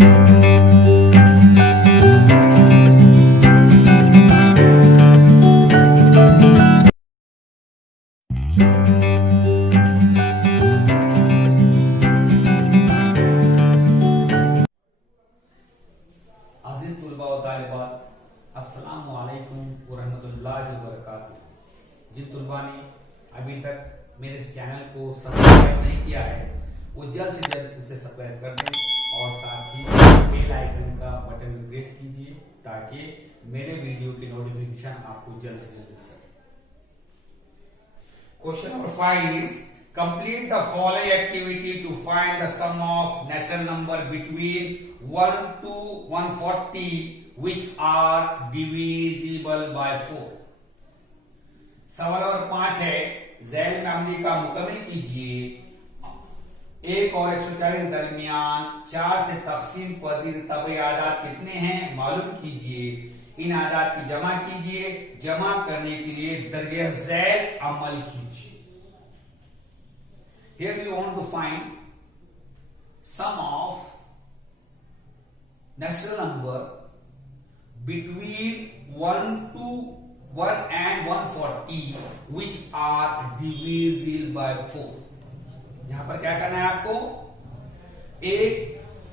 अजीज तुलबा व तालिबात, अस्सलामु अलैकुम व रहमतुल्लाहि व बरकातुहू। जिन तुलबा ने अभी तक मेरे इस चैनल को सब्सक्राइब नहीं किया है वो जल्द से जल्द उसे सब्सक्राइब कर दें और साथ ही बेल आइकन का बटन भी प्रेस कीजिए ताकि मेरे वीडियो की नोटिफिकेशन आपको जल्द से जल्द मिल सके। Question number 5 is complete the following activity to find the sum of natural number between 1 to 140 which are divisible by 4। सवाल नंबर 5 है, झैल मामले का मुकम्मल कीजिए। 1 और 140 दरमियान 4 से तकसीम पजीर तबई आदाद कितने हैं मालूम कीजिए। इन आदाद की जमा कीजिए। जमा करने के लिए दरगे झैल अमल कीजिए। Here we want to find sum of natural number between 1 and 140 which are divisible by 4। यहां पर क्या करना है आपको, 1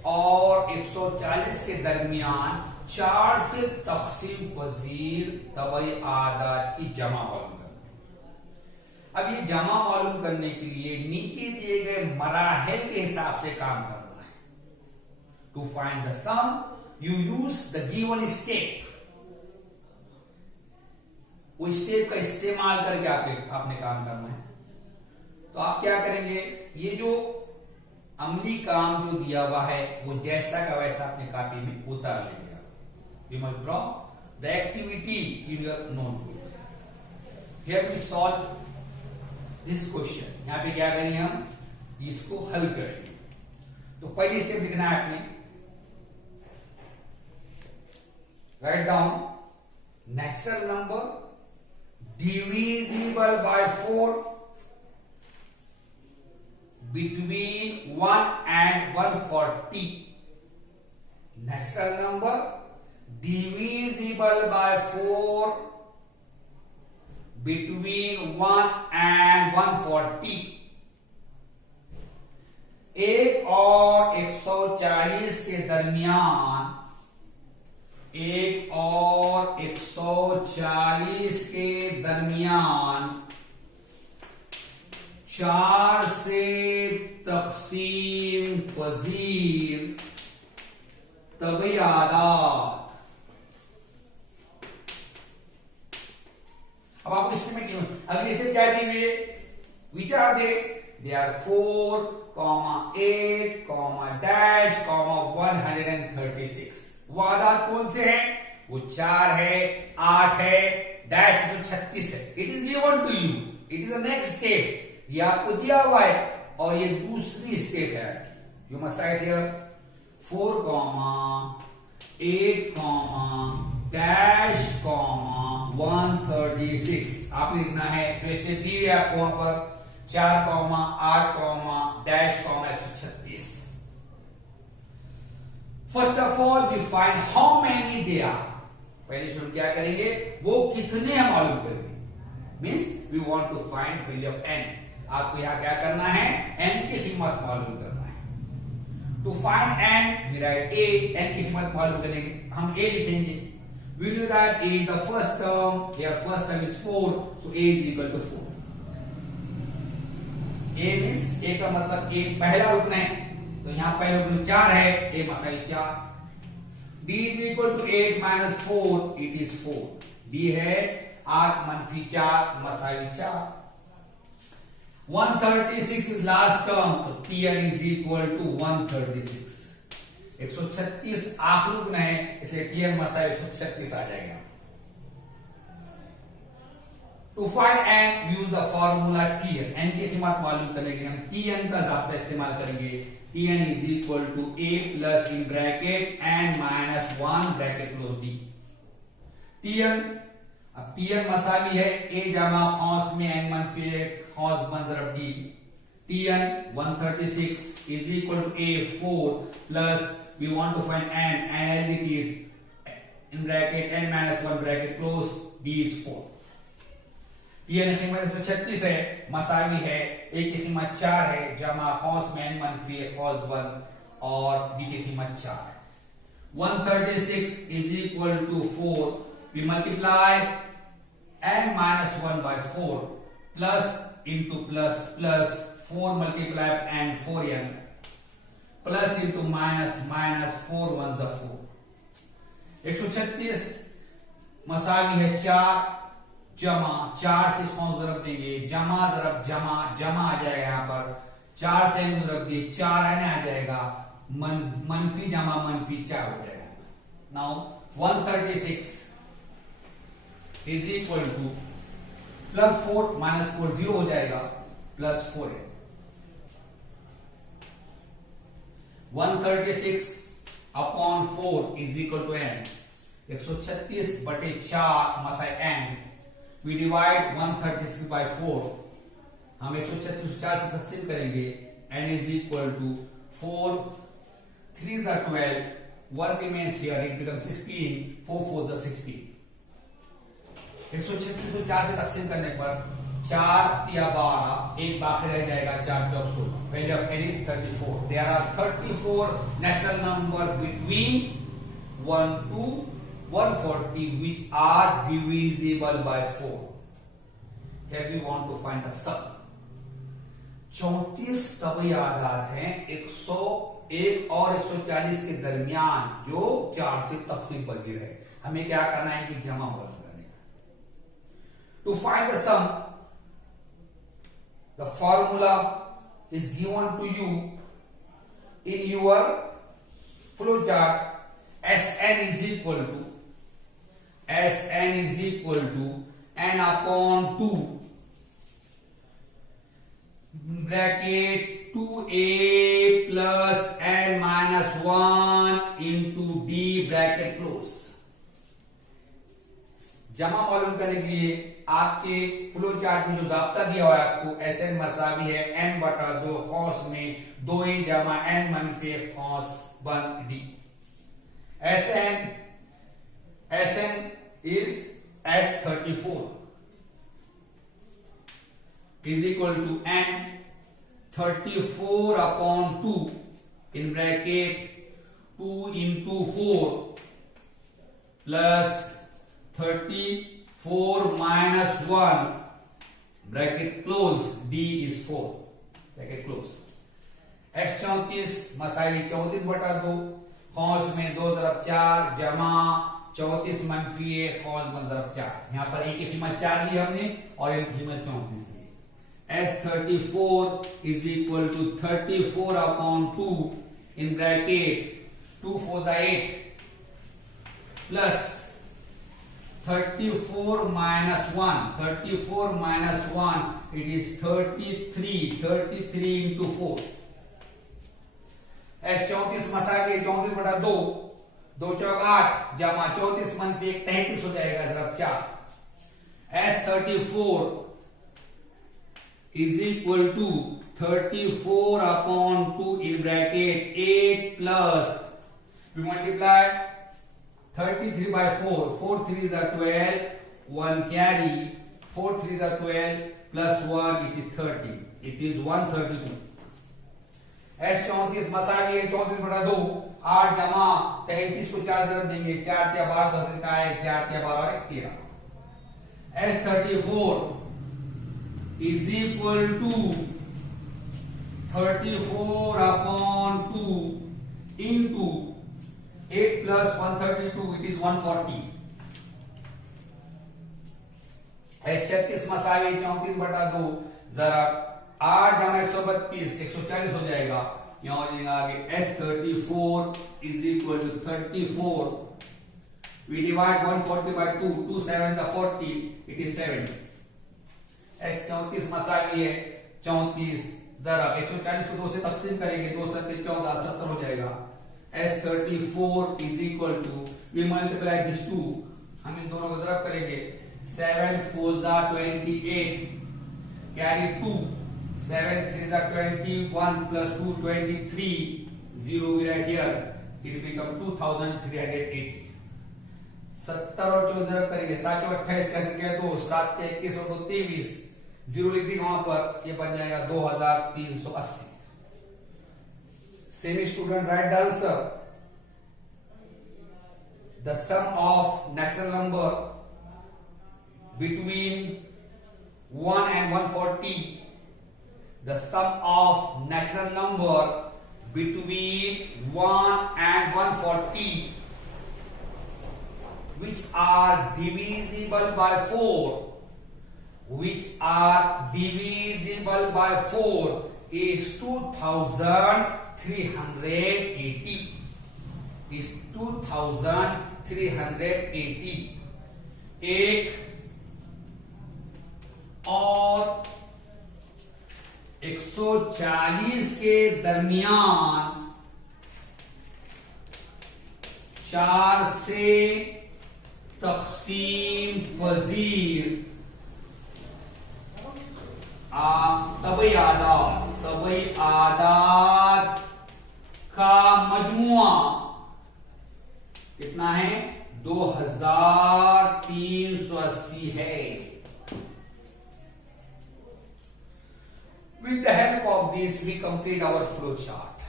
और 140 के दरमियान 4 से तकसीम पजीर तबई आदाद की जमा मालूम। अब ये जमा मालूम करने के लिए नीचे दिए गए मराहिल के हिसाब से काम करना है। To find the sum you use the given step. वो स्टेप का इस्तेमाल करके आपने काम करना है। तो आप क्या करेंगे, ये जो अमली काम जो दिया हुआ है वो जैसा का वैसा अपने कॉपी में उतार लेंगे। You must draw the activity in your notebook. Here we solve this question. यहां पे क्या करेंगे, हम इसको हल करेंगे। तो पहली स्टेप लिखना है आपने, write down natural number divisible by 4 between 1 and 140। Natural number divisible by 4 between 1 and 140। 1 और 140 के दरमियान 1 और 140 के दरमियान 4 से तकसीम पजीर तबई आदाद। अब आप इसमें क्यों अगली स्टेप क्या दी हुई है, which are they are 4, 8, dash, 136। वो आदाद कौन से हैं, वो 4 है, 8 है, डैश जो 36 है। It is given to you, it is the next step. ये आपको दिया हुआ है और ये दूसरी स्टेप है। You must right here 4, 8, dash, 136। आपने लिखना है, तो स्टेप दी है आपको वहां पर 4, 8, dash, 136। First of all we find how many they are. पहले शुरू क्या करेंगे, वो कितने हैं मालूम करेंगे। Means we want to find value of n। आपको यहां क्या करना है, n की कीमत मालूम करना है। To find n we write a। n की कीमत मालूम करेंगे, हम a लिखेंगे। We know that a is the first term. Here first term is 4, so a is equal to 4. a means a का मतलब a पहला रुकन है, तो यहाँ पहला रुकन 4 है, a Masai 4। b is equal to 8 minus 4, it is 4। b है 8 - 4 मसाई 4। 136 is last term, तो tn is equal to 136। 136 आखिरी रुकन है, इसलिए tn मसा 136 आ जाएगा। To find n use the formula tn। n की कीमत मालूम करने के लिए हम tn का ज़ाब्ता इस्तेमाल करेंगे। tn is equal to a plus in bracket n minus 1 bracket close d। tn, अब tn मसावी है a जमा खौस में n मनफी खौस बन ज़रब d। tn 136 is equal to a 4 plus we want to find n as it is in bracket n minus 1 bracket close, d is 4. n की कीमत 136 है, मसावी है, a की कीमत 4 है, जमा कौंस में n मनफी कौस 1 और d की कीमत 4 है. 136 is equal to 4. We multiply n minus 1 by 4 plus into plus plus 4 multiply n 4n plus into minus minus 4 1 the 4. 136 मसावी है 4 जमा 4 से इसको जरब देंगे, जमा जरब जमा जमा आ जाएगा, यहां पर 4 से जरब दिए 4 आने आ जाएगा, मनफी जमा मनफी 4 हो जाएगा. Now 136 is equal to plus 4 minus 4 0 हो जाएगा, प्लस 4 है. 136 upon 4 is equal to n. 136 बटे 4 Masai n. We divide 136 by 4. हम 136 को 4 से तकसीम करेंगे. n is equal to 4 3s are 12, 1 remains here, it becomes 16, 4 4s are 16. 136 को 4 से तकसीम करने पर 4 या 12, एक बाकी रह जाएगा, 4 जब 16. Value of n is 34. There are 34 natural number between 1 to 140 which are divisible by 4. Here we want to find the sum. 34 तभी आधार हैं 101 और 140 के दरमियान जो 4 से तकसीम पजीर है. हमें क्या करना है कि जमा बंद करने का. To find the sum, the formula is given to you in your flow chart. Sn is equal to n upon 2 bracket 2a plus n minus 1 into d bracket close. जमा मालूम करने के लिए आपके फ्लो चार्ट में जो जाब्ता दिया हुआ है आपको, Sn मसावी है n बटा 2 कौस में 2a जमा n मनफी कौस 1 d. Sn is S34 is equal to n 34 upon 2 in bracket 2 into 4 plus 34 minus 1 bracket close, d is 4 bracket close. x34 मसाइल 34 बटा 2 कौंस में 2 तरफ 4 जमा 34 मनफी है कौंस में तरफ 4. यहां पर एक की कीमत 4 ली हमने और एक की कीमत 34 ली. S34 is equal to 34 upon 2 in bracket 2 4 8 plus 34 minus 1. 34 minus 1, it is 33. 33 into 4. S34 मसाइल 34 बटा 2 2 चौक 8 जमा 34 मनफी 33 हो जाएगा जरा 4. S34 is equal to 34 upon 2 in bracket 8 plus we multiply 33 by 4. 4 3s are 12, 1 carry, 4 3s are 12 plus 1 it is 30. It is 132. S34 मसावी है 34 बटा 2 8 जमा 33 को 4 जरूर देंगे 4 या 12 10 का है 4 या 12 और 13. S34 is equal to 34 upon 2 into 8 plus 132 it is 140. S36 मसावी 34 बटा 2 जरा 8 जमा 132 140 हो जाएगा. यहां हो जाएगा आगे S34 is equal to 34. We divide 140 by 2. 2 7 the 40. It is 70. S34 मसावी है 34 जरा 140 को 2 से तकसीम करेंगे 2 7 14 70 हो जाएगा. S34 is equal to we multiply these two. हम इन दोनों को जरा करेंगे 7 4s are 28 carry 2 7 3s are 21 plus 2 23 0 we write here it become 2380। 70 और 14 जब करेंगे 7 और 28 कैसे किया 2, 7 के 21 और 2 23, जीरो लिख दी वहां पर, ये बन जाएगा 2380। Same student write the answer. The sum of natural number between 1 and 140, the sum of natural number between 1 and 140 which are divisible by 4 is 2380 is 2380। एक और 140 के दरमियान 4 से तकसीम पजीर तबई आदात का मजमुआ कितना है 2380 है। With the help of this we complete our flow chart।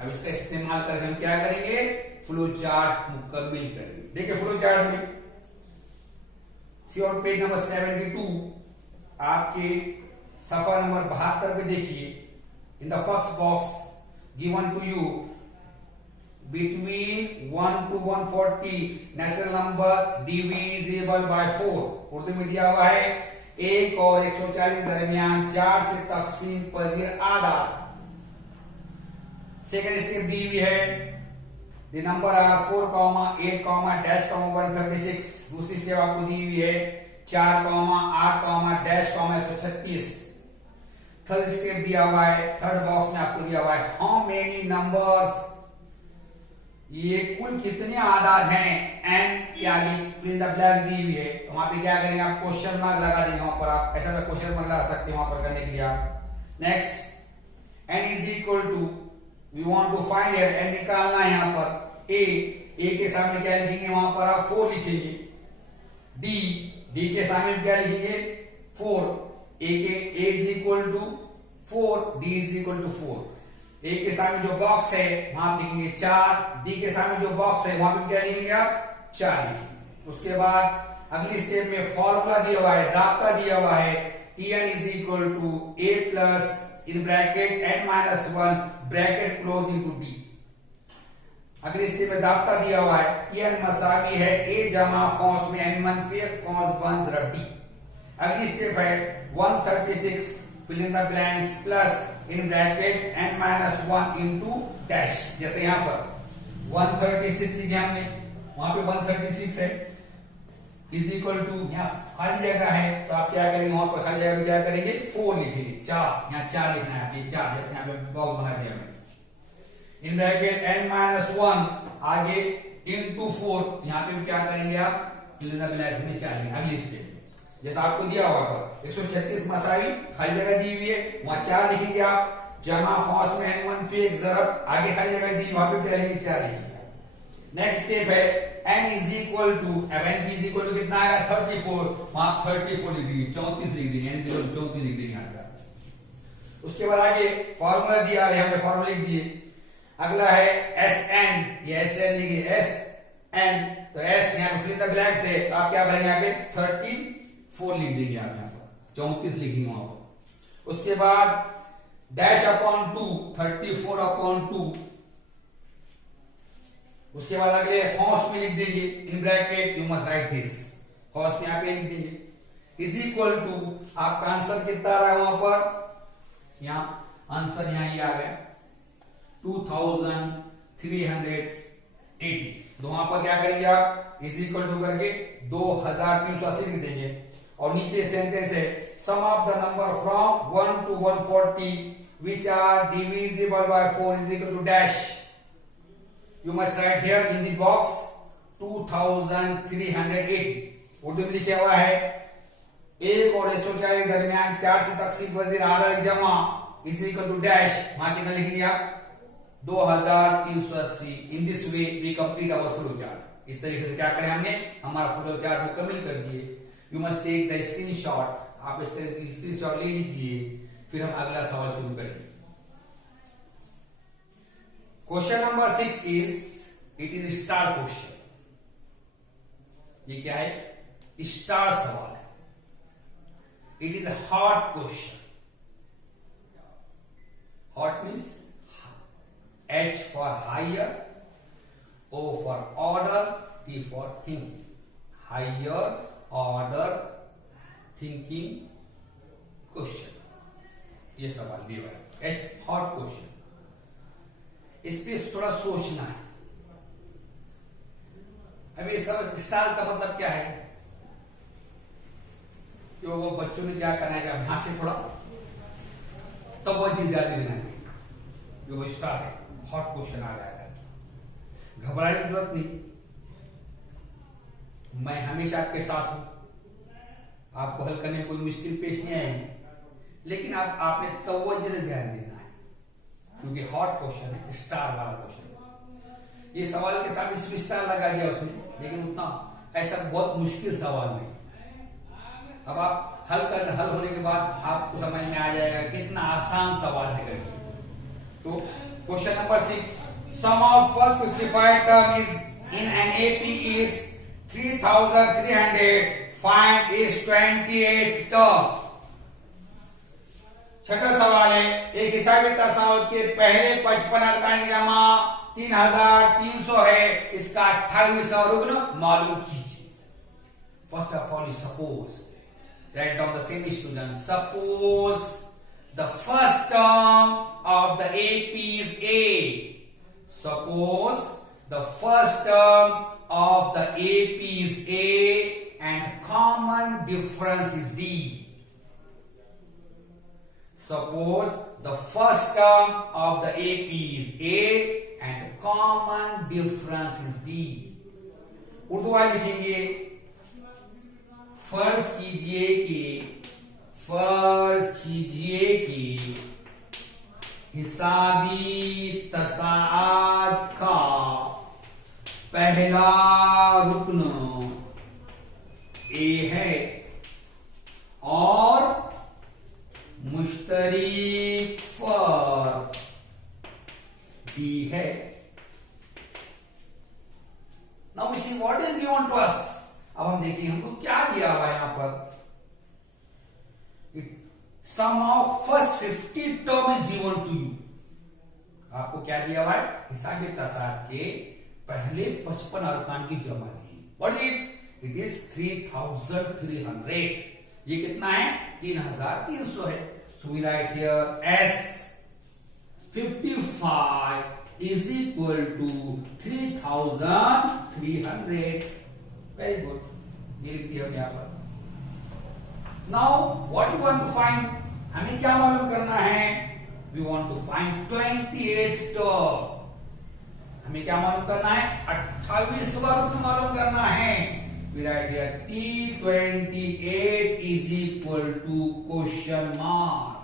अब इसका इस्तेमाल करके हम क्या करेंगे, फ्लो चार्ट मुकम्मल करेंगे। देखिए फ्लो चार्ट में सी और पेज नंबर 72 आपके सफा नंबर 72 पे देखिए, in the first box given to you between 1 to 140 natural number divisible by 4 Urdu में दिया हुआ है 1 और 140 दरमियान 4 से तकसीम पजीर आधा। सेकेंड स्टेप दी हुई है द नंबर आर 4, 8, डैश, 136। दूसरी स्टेप आपको दी हुई है 4, 8, डैश, 136। थर्ड स्टेप दिया हुआ है, थर्ड बॉक्स में आपको दिया हुआ है हाउ मेनी नंबर्स, ये कुल कितने आदाद हैं, एन यानी फिल इन द ब्लैंक दी हुई है। तो वहां पे क्या करेंगे, आप क्वेश्चन मार्क लगा देंगे वहां पर, आप ऐसा क्वेश्चन मार्क लगा सकते हैं वहां पर करने के लिए आप। Next n is equal to we want to find here, n निकालना है यहां पर ए के सामने क्या लिखेंगे वहां पर आप 4 लिखेंगे। डी के सामने क्या लिखेंगे 4, A is equal to 4, D is equal to 4। A के सामने जो बॉक्स है वहां आप लिखेंगे 4, डी के सामने जो बॉक्स है वहां पे क्या लिखेंगे आप 4 लिखेंगे। उसके बाद अगली स्टेप में फॉर्मूला दिया हुआ है, जाब्ता दिया हुआ है Tn is equal to a plus in bracket n minus 1 bracket close into d. अगली स्टेप में जाब्ता दिया हुआ है Tn मसावी है a जमा कौंस में n मनफी कौंस बन जरा d। अगली स्टेप है 136 fill in the blanks plus in bracket n minus 1 into dash। जैसे यहां पर 136 लिखे हमने, वहां पे 136 है इज इक्वल टू, यहां खाली जगह है तो आप क्या करेंगे वहां पर खाली जगह में क्या करेंगे 4 लिखेंगे, 4 यहां 4 लिखना है, ये 4 जैसे यहां पे बॉक्स बना दिया मैंने। इन ब्रैकेट n minus 1 आगे into 4, यहां पे क्या करेंगे आप fill in the blanks में 4 लिखेंगे। अगली स्टेप जैसा आपको दिया हुआ था 136 मसावी खाली जगह दी हुई है वहां 4 लिखेंगे आप, जमा फॉस में n मनफी 1 जरब आगे खाली जगह दी वहां पे क्या लिखेंगे 4 लिखेंगे। नेक्स्ट स्टेप है n इज इक्वल टू, अब n इज इक्वल टू कितना आएगा 34, वहां 34 लिख दीजिए, 34 लिख दीजिए, n इज इक्वल टू 34 लिख दीजिए यहां पर। उसके बाद आगे फार्मूला दिया है, यहां पे फार्मूला लिख दिए। अगला है Sn, ये Sn लिखिए Sn, तो S यहां पे फिल इन द ब्लैंक्स है तो आप क्या करेंगे यहां पे 34 लिख देंगे आप, यहां पर 34 लिखेंगे वहां पर। उसके बाद डैश अपॉन 2 34 अपॉन 2। उसके बाद अगले कौंस में लिख देंगे in bracket you must write this, कौंस में यहां पे लिख देंगे इज इक्वल टू, आपका आंसर कितना रहा वहां पर, यहां आंसर यहां ये आ गया 2380। तो वहां पर क्या करेंगे आप इज इक्वल टू करके 2380 लिख देंगे। और नीचे सेंटेंस है sum of the number from 1 to 140 which are divisible by 4 is equal to dash। You must write here in the box 2380। Urdu में लिखा हुआ है 1 और 140 दरमियान 4 से तकसीम वजीर आधा जमा इज इक्वल टू डैश, वहां कितना लिखेंगे आप 2380। In this way we complete our flow chart. इस तरीके से क्या करें हमने हमारा फ्लो चार्ट मुकम्मल कर दिए। You must take the screenshot. आप इस तरह की स्क्रीनशॉट ले लीजिए, फिर हम अगला सवाल शुरू करेंगे। Question number 6 is it is star question. ये क्या है? स्टार सवाल है। It is a hot question. Hot means H for higher, O for order, T for thinking. Higher order thinking question. ये सवाल दिया है। H hot question. इस पे थोड़ा सोचना है। अभी सब स्टार का मतलब क्या है? कि वो बच्चों ने क्या करना है कि अभ्यास से थोड़ा तो वो चीज ज्यादा देना चाहिए। वो स्टार है, हॉट क्वेश्चन आ जाएगा। घबराने की जरूरत नहीं, मैं हमेशा आपके साथ हूं। आपको हल करने में कोई मुश्किल पेश नहीं आएगी, लेकिन आपने तवज्जो से ध्यान देना है, क्योंकि हॉट क्वेश्चन है, स्टार वाला क्वेश्चन। ये सवाल के साथ इसमें स्टार लगा दिया उसने, लेकिन उतना ऐसा बहुत मुश्किल सवाल नहीं। अब आप हल होने के बाद आपको समझ में आ जाएगा कितना आसान सवाल है करके। तो question number 6, sum of first 55 term is in an AP is 3300, find is 28th term. छठा सवाल है, एक हिसाबी तसावत के पहले 55 अरकान की जमा 3300 है, इसका 28वां रुकन मालूम कीजिए। First of all, suppose, write down the same student. Suppose the first term of the AP is A. Suppose the first term of the AP is A and common difference is D. Suppose the first term of the AP is A and common difference is D. Urdu वाले लिखेंगे, फर्ज कीजिए कि हिसाबी तसाआत का पहला रुकन ए है और मुश्तरिक फर्ज बी है। Now we see what is given to us. अब हम देखिए हमको क्या दिया हुआ है यहां पर। Sum of first 50 term is given to you. आपको क्या दिया हुआ है? हिसाब तसाद के पहले 55 अरकान की जमा दी। What is it? It is 3300। ये कितना है? 3300 है। So we write here S 55 is equal to 3300। Very good, ये लिख दिया यहां पर। Now what you want to find? हमें क्या मालूम करना है? We want to find 28th term. हमें क्या मालूम करना है? 28वां रुकन मालूम करना है। We write here T28 is equal to question mark.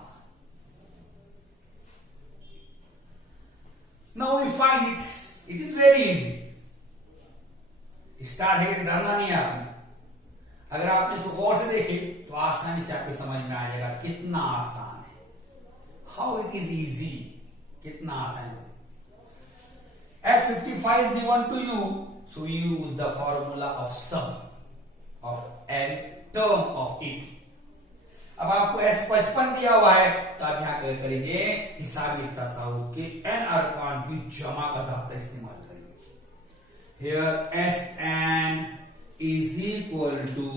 Now we find it. It is very easy. Star है, डरना नहीं है आपने। अगर आप इसको गौर से देखें तो आसानी से आपको समझ में आ जाएगा कितना आसान है। हाउ इट इज इजी, कितना आसान है। F55 is given to you, so you use the formula of sum of n term of AP. अब आपको S55 दिया हुआ है, तो आप यहां क्या करेंगे? हिसाबी तसाउत के n अरकान की जमा का ज़ाब्ता इस्तेमाल करेंगे। Here Sn is equal to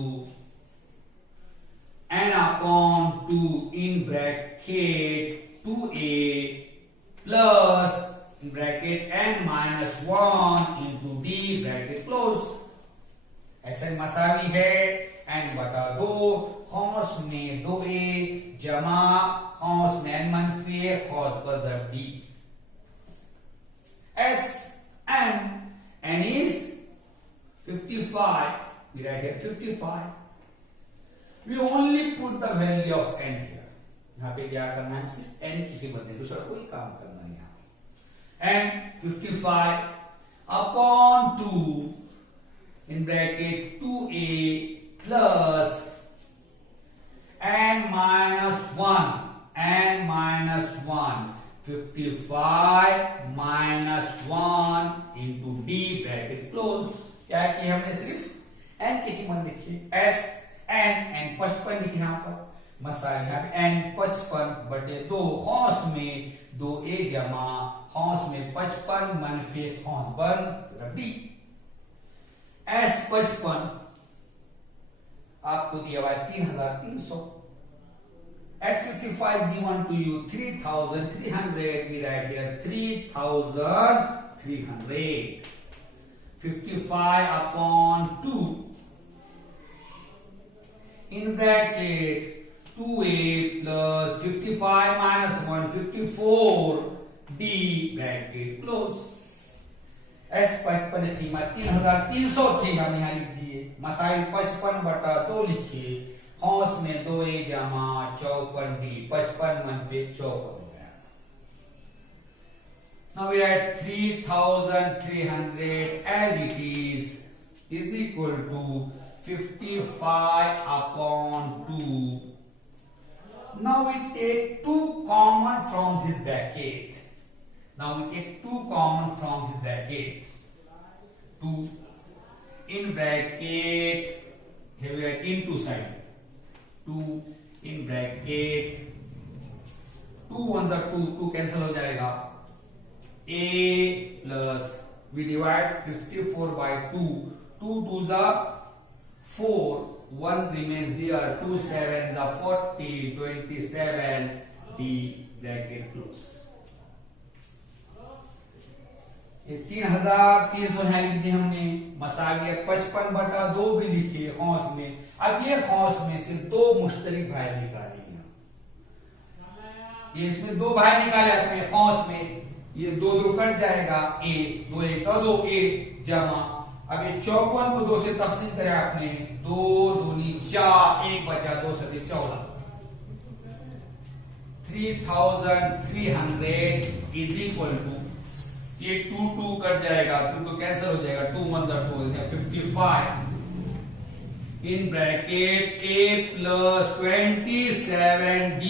n upon 2 in bracket 2a plus in bracket n minus 1 into d bracket close। Sn मसावी है n बटा 2 खौस में 2a जमा खौस में n मनफी खौस buzzer d। Sn n is 55. We write here 55. We only put the value of n here. यहां पे क्या करना है? सिर्फ n की कीमत है, दूसरा कोई काम करना नहीं है। and 55 upon 2 in bracket 2a plus n minus 1 n minus 1 55 minus 1 into d bracket close. क्या किया हमने, सिर्फ n की कीमत लिखी, s n 55 लिखे यहाँ पर, मसाइल यहाँ पे n 55 बटे 2 खौस में 2a जमा खौस में 55 मनफी खौस बन d। s 55 आपको दिया हुआ है 3300। S55 is given to you 3300. We write here 3300. 55 upon 2 in bracket 2a plus 55 minus 1 54 d bracket close. S 55 कीमत 3300 थी, हमने यहाँ लिख दिए। मसाइल 55 बटा 2 लिखिए, खौस में 2a जमा 54 d, 55 मनफी 54 हो गया। Now we write 3300 as it is equal to 55 upon 2. Now we take 2 common from this bracket. Now we take 2 common from this bracket. 2 in bracket, here we are into side. 2 in bracket 2 1 are 2, 2 cancel हो जाएगा, a plus we divide 54 by 2, 2 2s are 4, 1 remains there, 2 7s are 40, 27 d bracket close। ये 3300 है लिख दी हमने। मसाइल 55 बटा 2 भी लिखे खौस में। अब ये खौस में से 2 मुश्तरिक भाई निकालेंगे। ये इसमें 2 भाई निकाले अपने खौस में, ये 2 2 कट जाएगा, a 2 1 का 2 a जमा, अब ये 54 को 2 से तकसीम करें आपने, 2 दूनी 4, 1 बचा, 2 सदी 14। 3300 इज इक्वल टू, ये 2 2 कट जाएगा, 2 2 कैंसिल हो जाएगा, 2 मतलब 2 हो जाएगा 55 in bracket a plus 27d।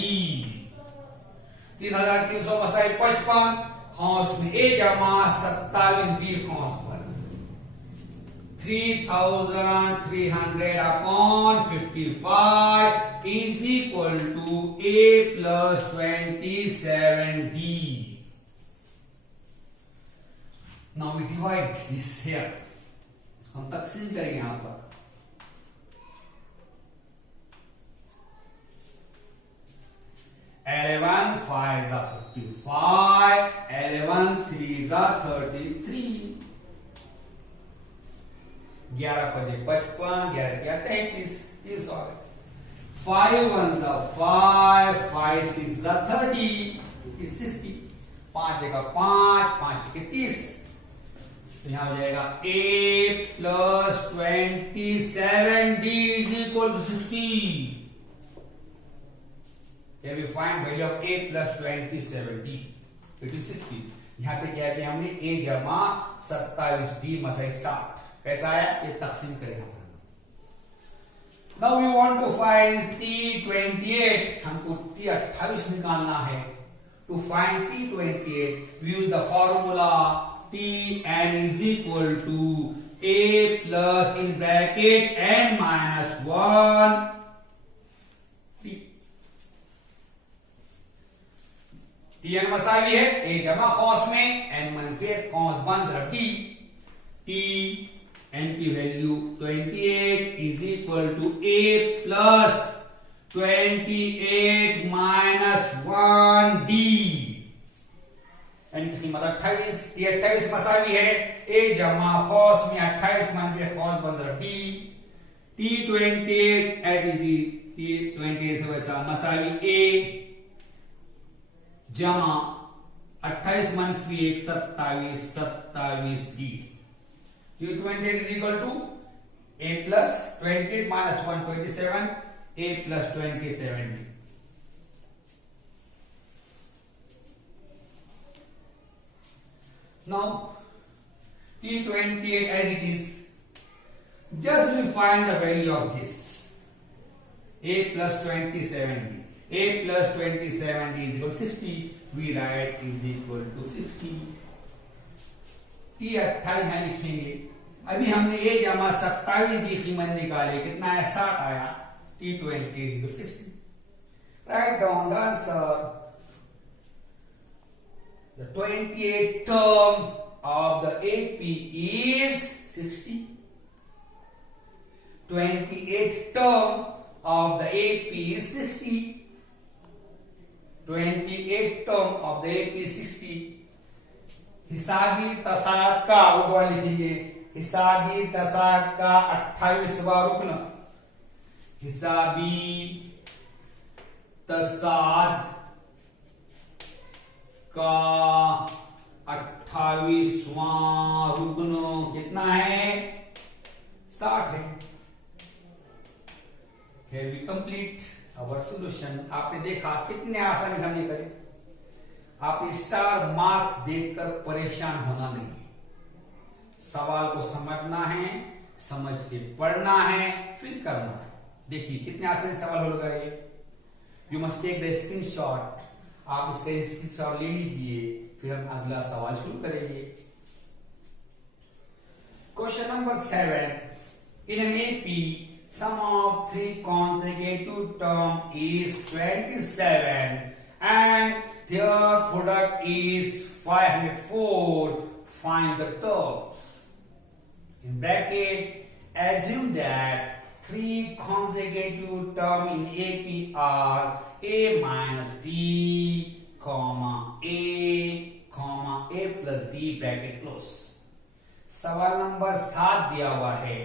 3300 मसाइल 55 खौस में a जमा 27d खौस पर 3300 upon 55 is equal to a plus 27d। Now we divide this here, हम तकसीम करेंगे यहां पर। 11 5s are 55, 11 3s are 33, 11 5 55, 11 33, 30 हो गए। 5 1s are 5, 5 6s are 30, 60, 5 जगह 5, 5 के 30, तो यहां हो जाएगा a plus 27d is equal to 60। Here we find value of a plus 27d, it is 60। यहाँ पे क्या है, हमने a जमा 27d मसाई 60, कैसा आया, ये तकसीम करें हम। Now we want to find t28, हमको t28 निकालना है। To find t28 we use the formula Tn is equal to a plus in bracket n minus 1 3। Tn मसावी है, a जमा खौस में n मनफी खौस बंद d। t n की value 28 is equal to a plus 28 minus 1d। n की कीमत 28, ये 28 मसावी है, a जमा खौस में 28 मनफी खौस बंद d। t28 at is t28 वैसा मसावी a जमा 28 मनफी 1 27 27d। ये 28 is equal to a plus 28 minus 1 27, a plus 27d। Now T28 as it is, just we find the value of this. A plus 27D. A plus 27D is equal to 60. We write is equal to 60. T 28 यहाँ लिखेंगे. अभी हमने A जमा 27 की कीमत निकाली. कितना है? 60 आया. T20 is equal to 60. Write down the answer. The 28th term of the AP is 60. 28th term of the AP is 60. 28th term of the AP is 60. हिसाबी तसाद का उद्वा लिखेंगे. हिसाबी तसाद का 28वां रुकन. हिसाबी तसाद का 28वां रुकन कितना है? 60 है. Here we complete our solution. आपने देखा कितने आसान हमने करे. आप स्टार मार्क देखकर परेशान होना नहीं. सवाल को समझना है, समझ के पढ़ना है, फिर करना है. देखिए कितने आसान सवाल हो गए. You must take the screenshot. आप इसका स्क्रीनशॉट ले लीजिए, फिर हम अगला सवाल शुरू करेंगे. Question number 7. In an AP sum of 3 consecutive term is 27 and their product is 504. Find the terms. In bracket, assume that 3 consecutive term in AP are A minus D, comma A plus D bracket close. सवाल number 7 दिया हुआ है.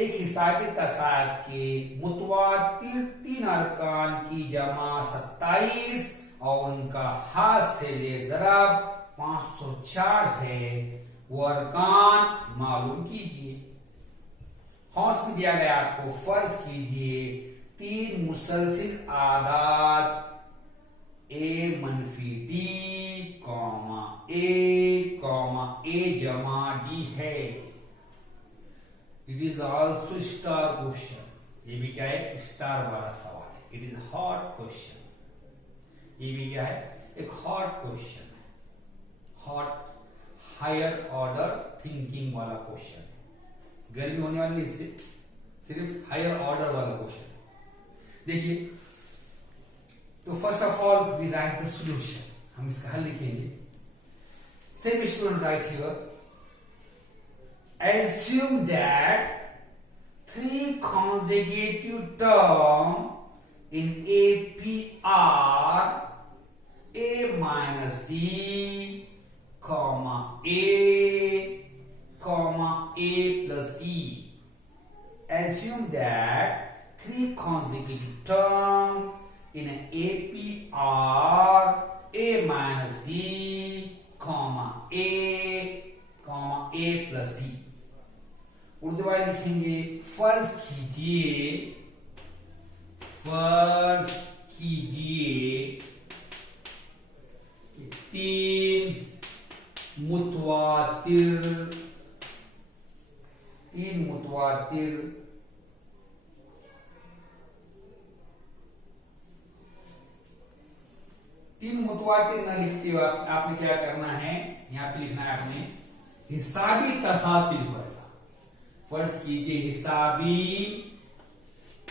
एक हिसाबी तसाद के मुतवातिर 3 अरकान की जमा 27 और उनका हासिल ज़रब 504 है. वो अरकान मालूम कीजिए. हौस में दिया गया आपको. फर्ज कीजिए 3 मुसलसिल आदाद A मनफी D, A जमा D है. It is also star question. ये भी क्या है? स्टार वाला सवाल है. It is hot question. ये भी क्या है? एक हॉट क्वेश्चन है. हॉट हायर ऑर्डर थिंकिंग वाला क्वेश्चन. गर्मी होने वाली नहीं, इससे सिर्फ हायर ऑर्डर वाला क्वेश्चन. देखिए, तो first of all we write the solution. हम इसका हल लिखेंगे. Same student write here. Assume that 3 consecutive term in AP are A minus D, A plus D. Assume that 3 consecutive term in an AP are A minus D, A plus D. Urdu वाले लिखेंगे. फर्ज कीजिए 3 मुतवातिर न लिखते हुए आपने क्या करना है? यहां पे लिखना है आपने हिसाबी तसाद. फर्ज कीजिए हिसाबी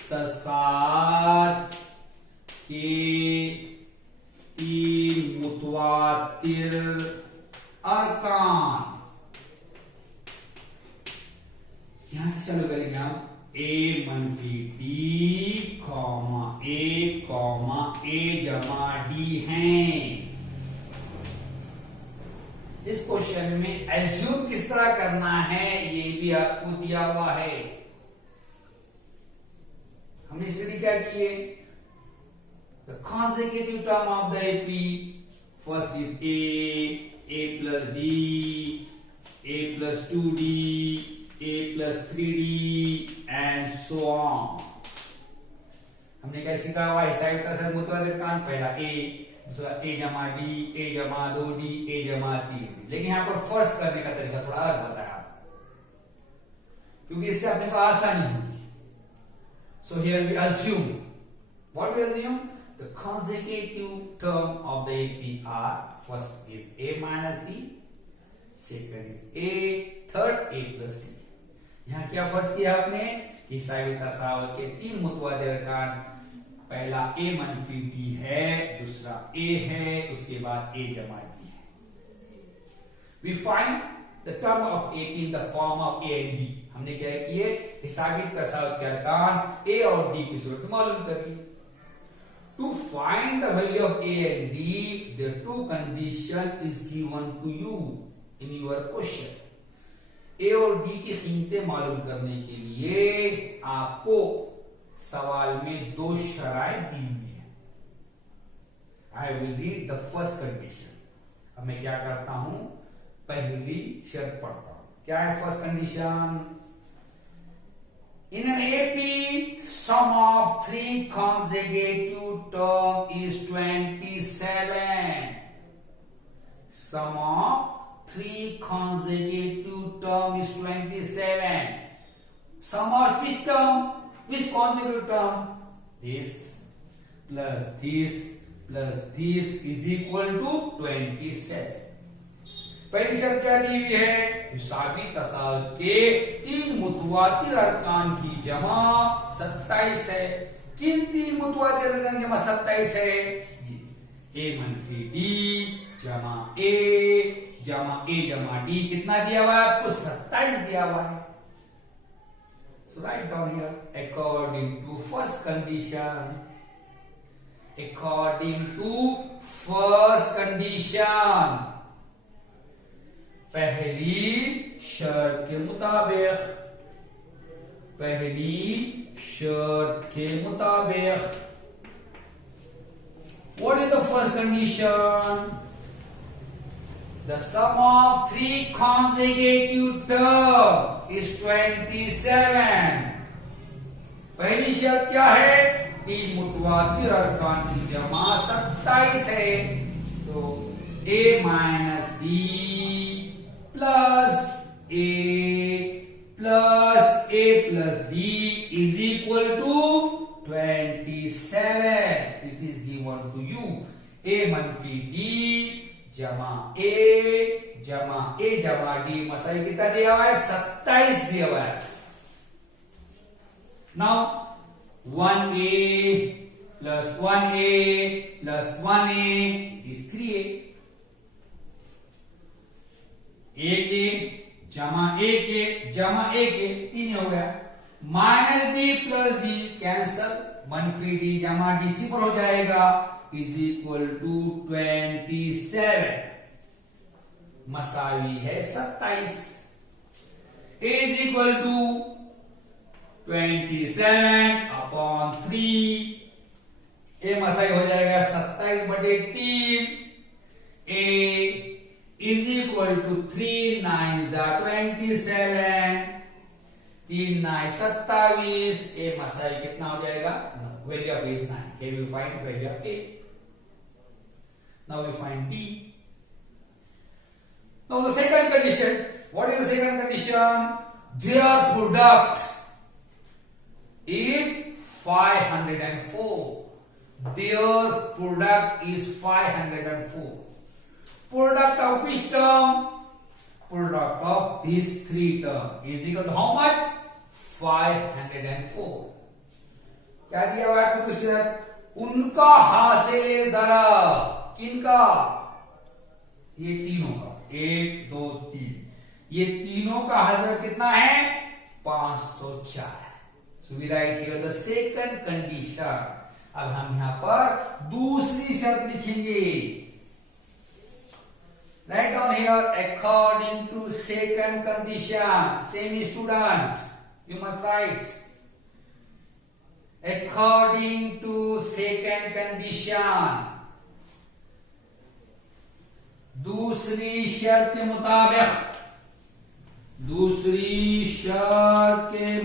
तसाद के 3 मुतवातिर अरकान. यहां से चालू करेंगे हम. A मनफी D, A जमा D हैं. इस क्वेश्चन में एज्यूम किस तरह करना है ये भी आपको दिया हुआ है. हमने स्टडी क्या किए? The consecutive term of the AP. First is A plus D, A plus 2D, A plus 3D and so on. हमने क्या सीखा हुआ? हिसाबी तसाद मुतवातिर अरकान. पहला A, ए जमा डी, ए जमा 2D, ए जमा 3D। लेकिन यहां पर फर्स्ट करने का तरीका थोड़ा अलग बताया, क्योंकि इससे अपने को आसानी होगी। So here we assume, what we assume, the consecutive term of the AP are, first is a minus d, second is a, third a plus d। यहां क्या फर्ज किया आपने कि साइविक तसावल के तीन मुतवादिर अरकान, पहला a मनफी d है, दूसरा a है, उसके बाद a जमा d है। We find the term of AP in the form of a and d। हमने क्या किए, साइविक तसावल के अरकान a और d की सूरत में मालूम करी। To find the value of a and d, the two condition is given to you in your question। ए और डी की कीमतें मालूम करने के लिए आपको सवाल में दो शराइत दी हुई है। I will read the first condition. अब मैं क्या करता हूं, पहली शर्त पढ़ता हूं। क्या है first condition? In an AP sum of 3 consecutive term is 27। Sum of 3 consecutive term is 27। Sum of which term? Which consecutive term? This plus this plus this is equal to 27। पहली शर्त क्या दी हुई है? हिसाबी तसावुल के तीन मुतवातिर अरकान की जमा 27 है। किन तीन मुतवातिर अरकान की जमा 27 है? ए मनफी डी जमा ए जमा डी कितना दिया हुआ है आपको? 27 दिया हुआ है। So write down here according to first condition, according to first condition, पहली शर्त के मुताबिक, पहली शर्त के मुताबिक, what is the first condition? The sum of 3 consecutive term is 27। पहली शर्त क्या है? तीन मुतवातिर अरकान की जमा 27 है। तो a minus d plus a plus d is equal to 27। It is given to you. a मनफी डी जमा ए जमा डी मसाइल कितना दिया हुआ है? 27 दिया हुआ है। Now 1a plus 1a plus 1a is 3a। जमा ए के 3 हो गया। Minus d plus D cancel, मनफी डी जमा डी सी पर हो जाएगा, इज इक्वल टू 27। मसावी है 27। ए इज इक्वल टू 27 अपॉन 3। ए मसाई हो जाएगा 27/3। ए इज इक्वल टू 3 9 27। 3 9 27। ए मसाई कितना हो जाएगा? Value of A is 9। Here we find value of a. Now we find b. Now the second condition. What is the second condition? Their product is 504. Their product is 504. Product of which term? Product of these three terms is equal to how much? 504. क्या दिया हुआ है question? उनका हासिल जरा, किनका? ये तीनों का, 1 2 3, ये तीनों का हासिल कितना है? 504। So we write here the second condition. अब हम यहां पर दूसरी शर्त लिखेंगे। Write down here according to second condition. Same student, you must write according to second condition। दूसरी शर्त के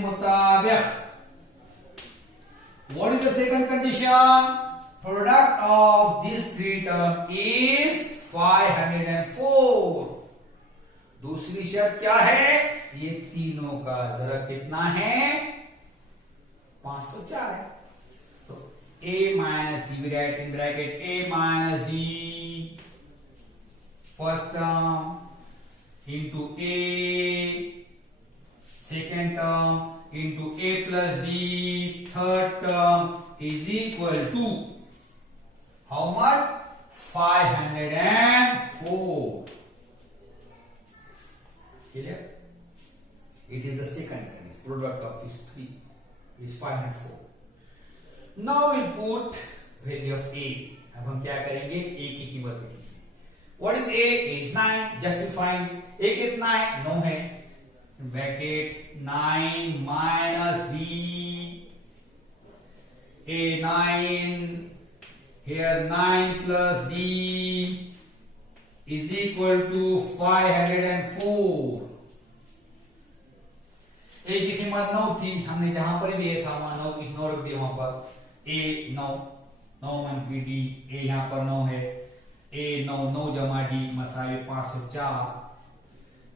मुताबिक, what is the second condition? Product of this three term is 504। दूसरी शर्त क्या है, ये तीनों का ज़रब कितना है, 504 है। So a minus d, we write in bracket a minus d first term into a second term into a plus d third term is equal to how much, 504. Clear? It is the second term. Product of these three is 504. Now we put value of a. अब हम क्या करेंगे, a की कीमत लिखेंगे. What is a? A is 9. Justifying. a कितना है, 9 है. Bracket 9 minus d. A 9. Here 9 plus d is equal to 504. a की कीमत 9 थी, हमने जहां पर भी था वहां 9 की 9 रख दिया, वहां पर a 9 मनफी d, a यहां पर 9 है, a 9 जमा d मसावे 504.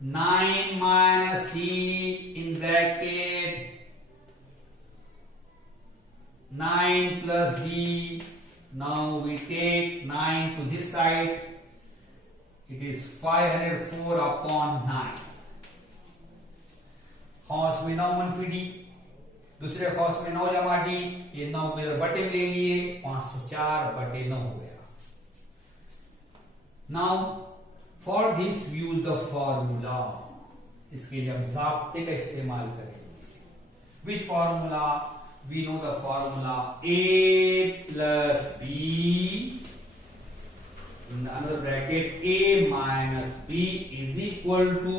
9 minus d in bracket 9 plus d. Now we take 9 to this side. It is 504 upon 9. खौस में 9 मनफी डी, दूसरे खौस में 9 जमा डी, ये 9 पे बटे ले लिए, 504 बटे 9 हो गया. Now for this we use the formula. इसके लिए हम ज़ाब्ते का इस्तेमाल करेंगे. Which formula? We know the formula a plus b in another bracket a minus b is equal to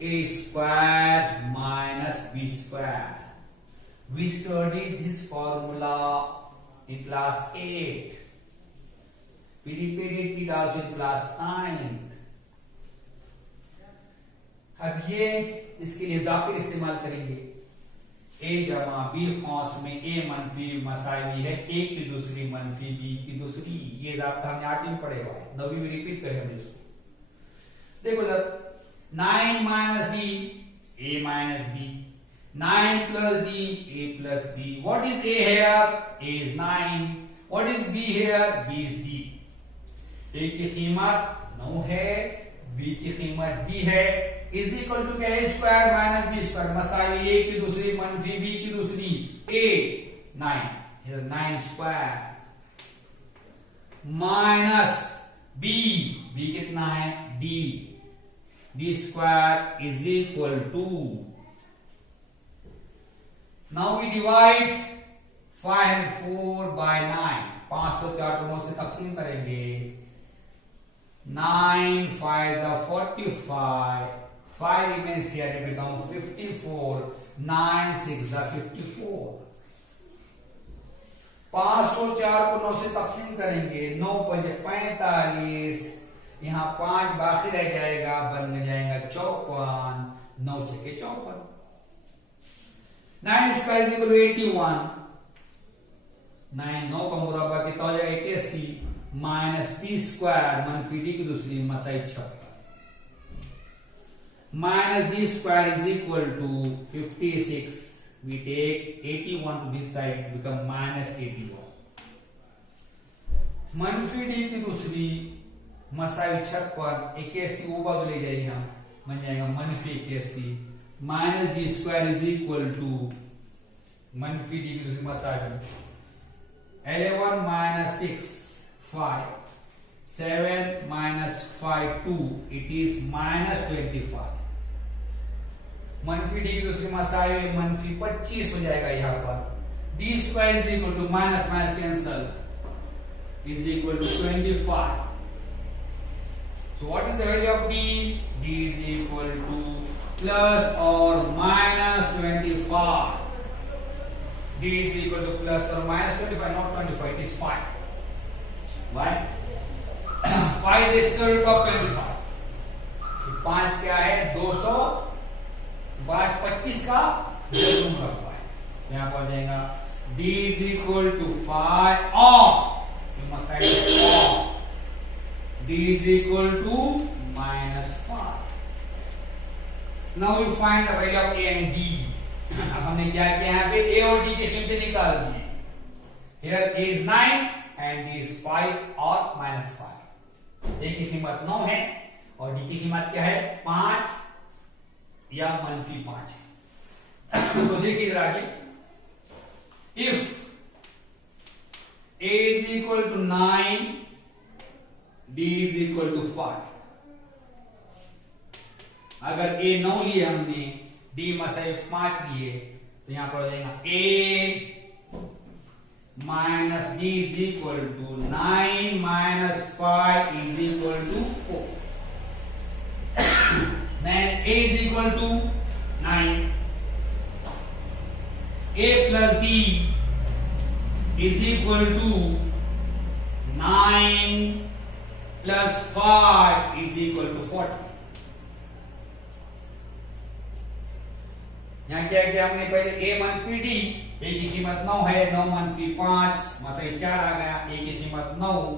a square minus b square. We studied this formula in class 8. We repeated it also in class 9th. अब ये इसके लिए ज़ाब्ते इस्तेमाल करेंगे. a जमा b खौस में a मनफी मसावी है, a की दूसरी मनफी b की दूसरी. ये ज़ाब्ता हमने 8 में पढ़े हुआ है, 9वीं में रिपीट करें हमने इसको. देखो जब 9 minus d a minus b, 9 plus d a plus b. What is a here? a is 9. What is b here? b is d. a की कीमत 9 है, b की कीमत d है, इज इक्वल टू क्या है, स्क्वायर माइनस बी स्क्वायर. मसावी a की दूसरी मनफी बी की दूसरी, a 9, 9 square minus b, b कितना है, d, d square is equal to. Now we divide 504 by 9. 504 को 9 से तकसीम करेंगे. 9 5 is 45. 5 remains here, it becomes 54. 9 6 is 54. 504 को 9 से तकसीम करेंगे. 9 5 45. यहाँ 5 बाकी रह जाएगा, बन जाएगा 54. 9 6 के 54. 9 स्क्वायर इज इक्वल टू 81. 9 9 का मुरब्बा कितना हो जाएगा, 81 माइनस टी स्क्वायर मनफी डी की दूसरी Masai 56 minus d square is equal to 56. We take 81 to this side, become minus 81. मनफी डी की दूसरी मसाई 56, 81 वो बाजू ले जाएगी, हम बन जाएगा मनफी 81. Minus d square is equal to मनफी डी की दूसरी Masai 11 minus 6 5. 7 minus 5 2. It is minus 25. मनफी डी की दूसरी मसाई मनफी 25 हो जाएगा. यहां पर d square is equal to minus minus cancel is equal to 25. So what is the value of d? d is equal to plus or minus 25. d is equal to plus or minus 25, not 25. It is 5. Why? 5 is square root of 25. 5 क्या है, 200 बार 25 का मुरब्बा है. यहां पर जाएगा d is equal to 5 और D is equal to minus 5. Now we find the value of A and D. अब हमने क्या किया यहाँ पे A और D की कीमतें निकाल दी. Here A is 9 and D is 5 और minus 5. A की कीमत 9 है और D की कीमत क्या है? 5 या -5 है. तो देखिए जरा आगे. If A is equal to 9, D is equal to 5. अगर A 9 लिए हमने, D मसाई 5 लिए, तो यहां पर हो जाएगा A minus D is equal to 9 minus 5 is equal to 4. Then A is equal to 9. A plus D is equal to 9 plus 5 is equal to 40. यहां क्या किया हमने? पहले A -D, A की कीमत 9 है, 9 - 5 मसाई 4 आ गया. A की कीमत 9,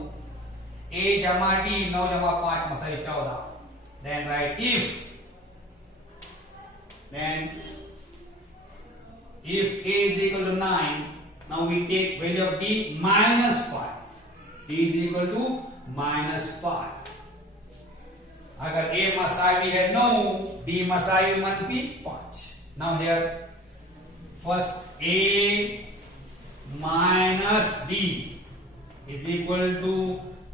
A जमा D, 9 जमा 5 Masai 14. Then write if A is equal to 9, now we take value of D minus 5. D is equal to minus 5. अगर A मसाई है 9, D Masai -5. Now here first A minus D is equal to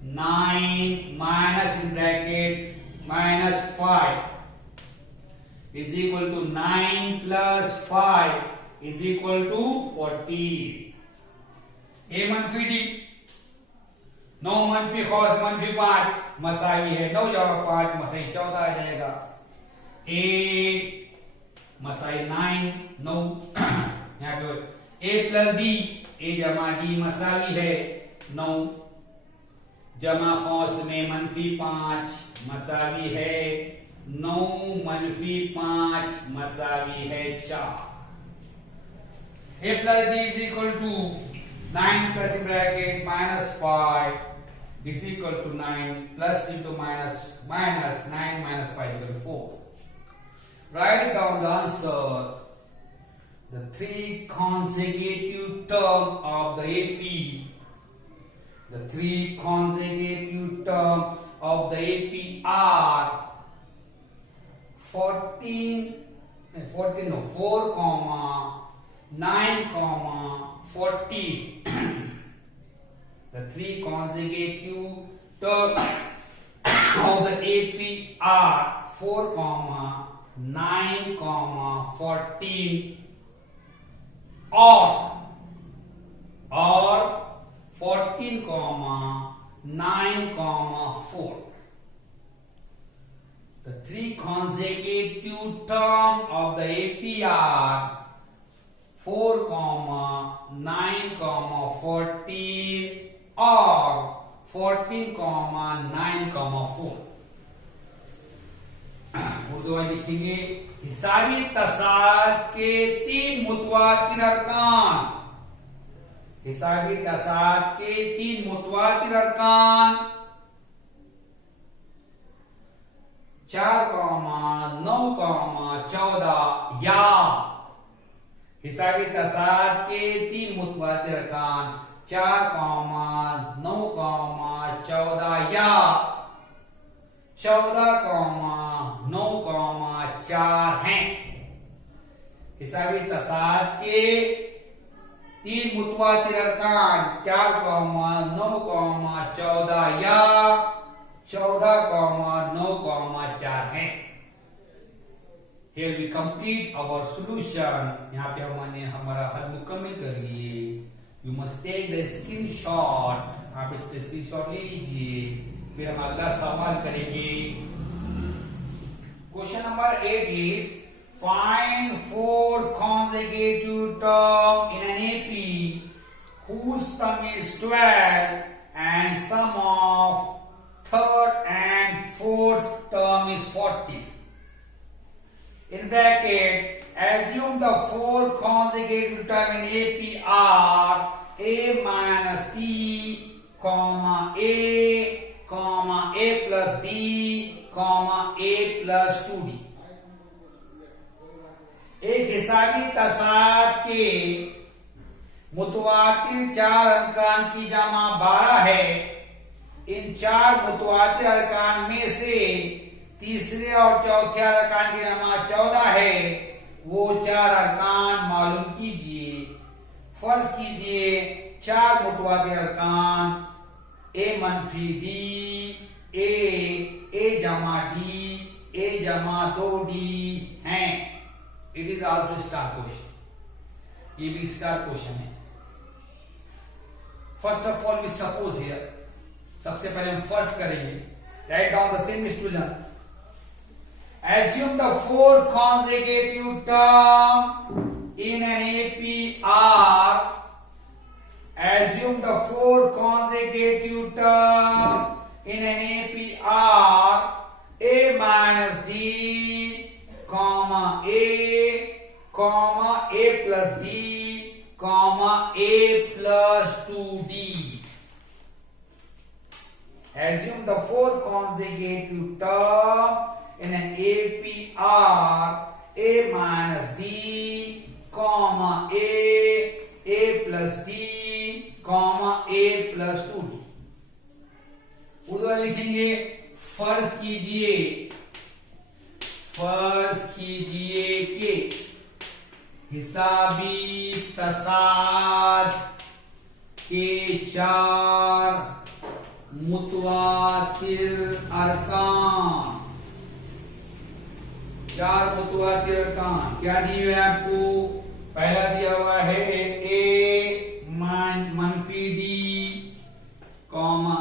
9 minus in bracket minus 5 is equal to 9 plus 5 is equal to 40. A -D 9 - cos -5 Masai है 9 जमा 5 मसाई 14 आ जाएगा. A Masai 9 यहाँ पे A plus D, A जमा D Masai है 9 जमा कौंस में -5 मसावी है 9 -5 मसावी है 4. A plus D is equal to 9 plus in bracket -5 is equal to 9 plus into minus 9 minus 5 is equal to 4. Write down the answer. The three consecutive terms of the AP. The three consecutive terms of the AP are 4, 9, 14. The three consecutive terms of the AP are 4, 9, 14 or 14, 9, 4. The three consecutive terms of the AP are 4, 9, 14 or 14, 9, 4. Urdu में लिखेंगे हिसाबी तसाद के 3 मुतवातिर अरकान. हिसाबी तसाद के 3 मुतवातिर अरकान 4, 9, 14 या. हिसाबी तसाद के 3 मुतवातिर अरकान 4, 9, 14 या 14, 9, 4 हैं. हिसाबी तसाद के 3 मुतवातिर अरकान 4, 9, 14 या 14, 9, 4 हैं. Here we complete our solution. यहाँ पे हमने हमारा हल मुकम्मल कर लिए. You must take the screenshot. आप इसका स्क्रीनशॉट ले लीजिए. फिर हम अगला सवाल करेंगे. Question number 8 is find 4 consecutive terms in an AP whose sum is 12 and sum of third and fourth term is 40. In bracket, assume the 4 consecutive terms in AP are A minus T comma A plus D comma A plus 2d। एक हिसाबी तसाद के मुतवातिर 4 अरकान की जमा 12 है। इन 4 मुतवातिर अरकान में से तीसरे और चौथे अरकान की जमा 14 है। वो 4 अरकान मालूम कीजिए। फर्ज कीजिए 4 मुतवातिर अरकान ए मनफी डी ए जमा डी ए जमा 2d हैं। It is also star question. ये भी स्टार क्वेश्चन है। First of all we suppose here, सबसे पहले हम फर्स्ट करेंगे। Write down the same student. Assume the 4 consecutive term in an APR. Assume the 4 consecutive term in an APR A minus D, comma A plus D, comma A plus 2D. Assume the 4 consecutive term in an APR A minus D, comma A plus D, comma A plus 2D। Urdu में लिखेंगे फर्ज कीजिए कि हिसाबी तसाद के 4 मुतवातिर अरकान, 4 मुतवातिर अरकान क्या दिए हुए आपको? पहला दिया हुआ है ए मनफी डी कॉमा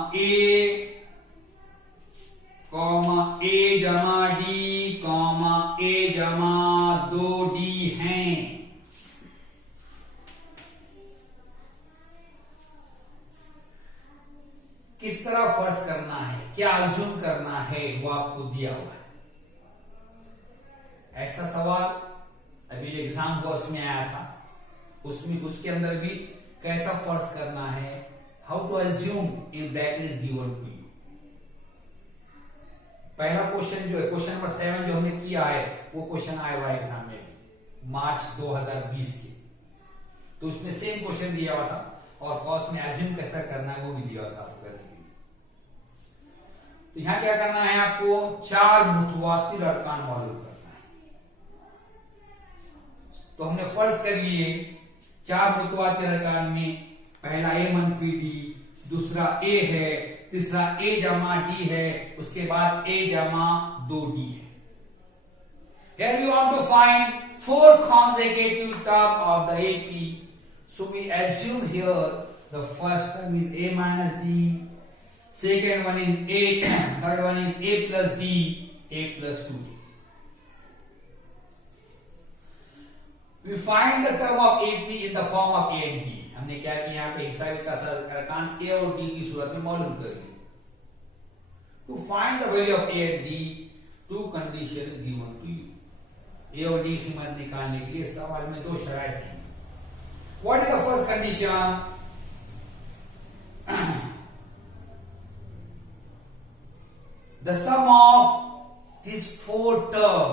ए जमा डी कॉमा ए जमा 2d हैं। किस तरह फर्ज करना है, क्या अज्यूम करना है, वो आपको दिया हुआ है। ऐसा सवाल अभी एग्जाम बॉक्स में आया था, उसके अंदर भी कैसा फर्ज करना है, how to assume in bracket is given to you. पहला क्वेश्चन जो है क्वेश्चन नंबर 7 जो हमने किया है वो क्वेश्चन आया हुआ एग्जाम में मार्च 2020 के, तो उसमें सेम क्वेश्चन दिया हुआ था और फर्स्ट में अज्यूम कैसा करना है वो भी दिया हुआ था आपको करने के लिए। तो यहां क्या करना है आपको? 4 मुतवातिर अरकान मालूम करना है। तो हमने फर्ज कर लिए 4 मुतवातिर अरकान में पहला ए मनफी डी, दूसरा ए है, तीसरा ए जमा डी है, उसके बाद ए जमा 2d है। Here we want to find 4 consecutive term of the AP. So we assume here the first term is a minus d, second one is a, third one is a plus d, a plus 2d. We find the term of AP in the form of A and D. हमने क्या किया यहाँ पे हिसाबी तसाद अरकान ए और D की सूरत में मालूम कर ली। To find the value of A and D, 2 condition is given to you. A और डी की कीमत निकालने के लिए सवाल में 2 शर्त हैं। What is the first condition? The sum of this 4 term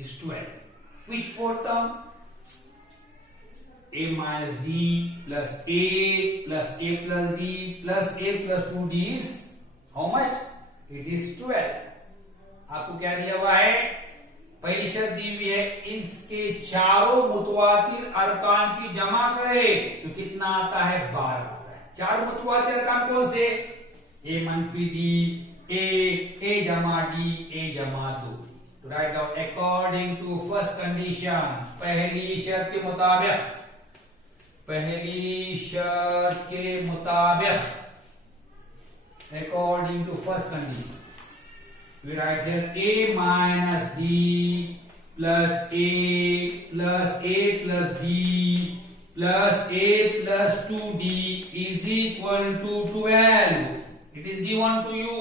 is 12। Which 4 term? A minus D plus A plus A plus D plus A plus 2D is how much? It is 12. आपको क्या दिया हुआ है? पहली शर्त दी हुई है इसके चारों मुतवातिर अरकान की जमा करे तो कितना आता है? 12 आता है। 4 मुतवातिर अरकान कौन से? A मनफी D, A जमा D, A जमा 2। To write down according to first condition, पहली शर्त के मुताबिक according to first condition, we write here A minus D plus A plus A plus D plus A plus 2D is equal to 12. It is given to you.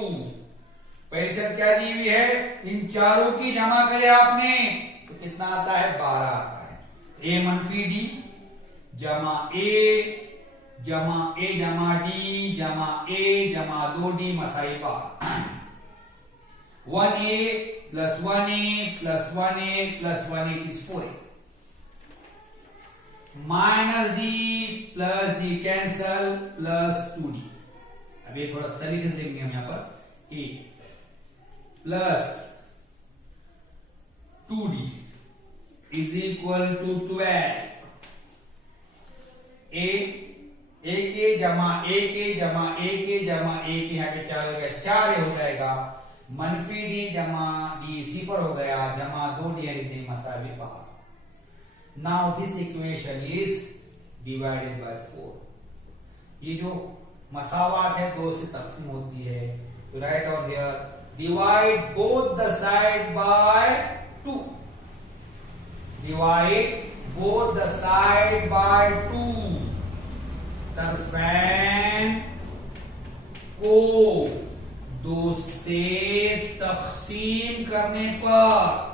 पहली शर्त क्या दी हुई है? इन चारों की जमा करे आपने तो कितना आता है? 12 आता है। ए मनफी डी जमा ए जमा ए जमा डी जमा ए जमा 2d Masai bar 1a plus 1a plus 1a plus 1a is 4a minus d plus d cancel plus 2d। अब ये थोड़ा तरीके से देखेंगे हम यहां पर a plus 2d is equal to 12 a के जमा a के जमा a के जमा a के यहाँ पे 4 हो गया 4 हो जाएगा मनफी डी जमा डी सिफर हो गया जमा 2d यानी मसावी बाहर। Now this equation is divided by 4। ये जो मसावात है 2 से तकसीम होती है तो right on here divide both the side by 2। Divide both the side by 2। तरफैन को 2 से तकसीम करने पर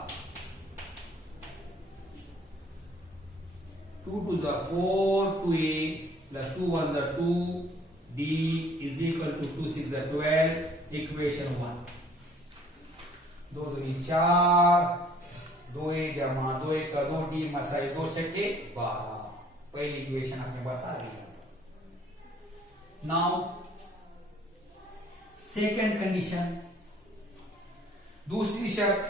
2 to the 4 2a plus 2 1 the 2 d is equal to 2 6 the 12 equation 1। 2 2 4 2a जमा 2 1 का 2d मसाई 2 छक्के 12। पहली इक्वेशन अपने पास आ गई। नाउ सेकंड कंडीशन, दूसरी शर्त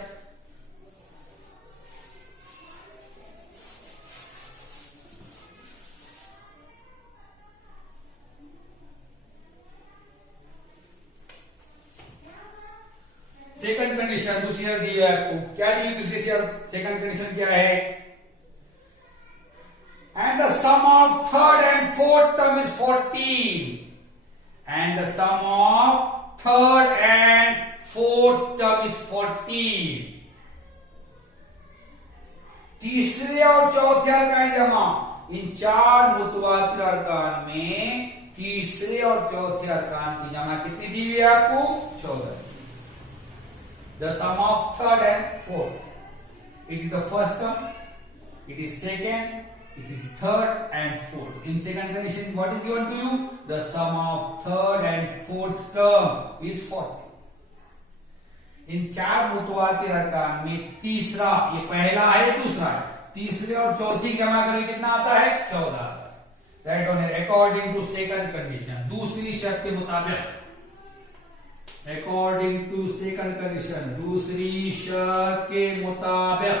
सेकंड कंडीशन दूसरी शर्त दी है आपको। क्या दी दूसरी शर्त? सेकंड कंडीशन क्या है? And the sum of third and fourth term is 14 and the sum of third and fourth term is 14। तीसरे और चौथे अरकान जमा, इन 4 मुतवातिर अरकान में तीसरे और चौथे अरकान की जमा कितनी दी हुई है आपको? 14। The sum of third and fourth, it is the first term, it is second, it is third and fourth। In second condition what is given to you? The sum of third and fourth term is 40। इन 4 मुतवातिर अरकान में तीसरा, ये पहला है दूसरा है, तीसरे और चौथी जमा करके कितना आता है? 14 आता है। Write on according to second condition, दूसरी शर्त के मुताबिक, अकॉर्डिंग टू सेकंड कंडीशन, दूसरी शर्त के मुताबिक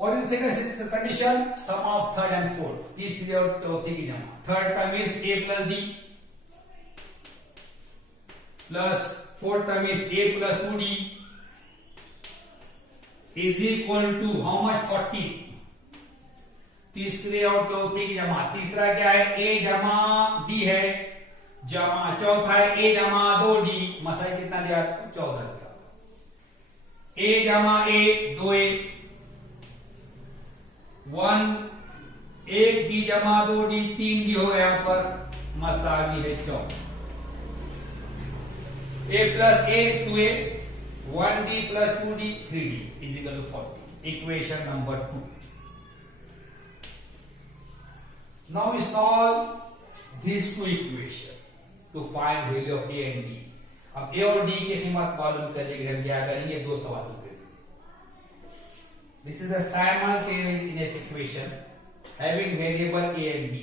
What is the second condition? Sum of third and fourth, तीसरी और चौथी की जमा। Third term is a plus d plus fourth term is a plus 2d is equal to how much? 40। तीसरे और चौथी की जमा, तीसरा क्या है? a जमा d है, जमा चौथा है a जमा 2d, मसाई कितना दिया? 14 दिया। a जमा a 2a 1 1 डी जमा 2d 3d हो गया, यहां पर मसावी है 14। a plus a 2a 1d plus 2d 3d is equal to 40। Equation number 2। Now we solve this two equation to find value of a and d। अब a और d की कीमत मालूम करने के लिए हम क्या करेंगे? 2 सवाल करेंगे। This is the simultaneous equation having variable a and d।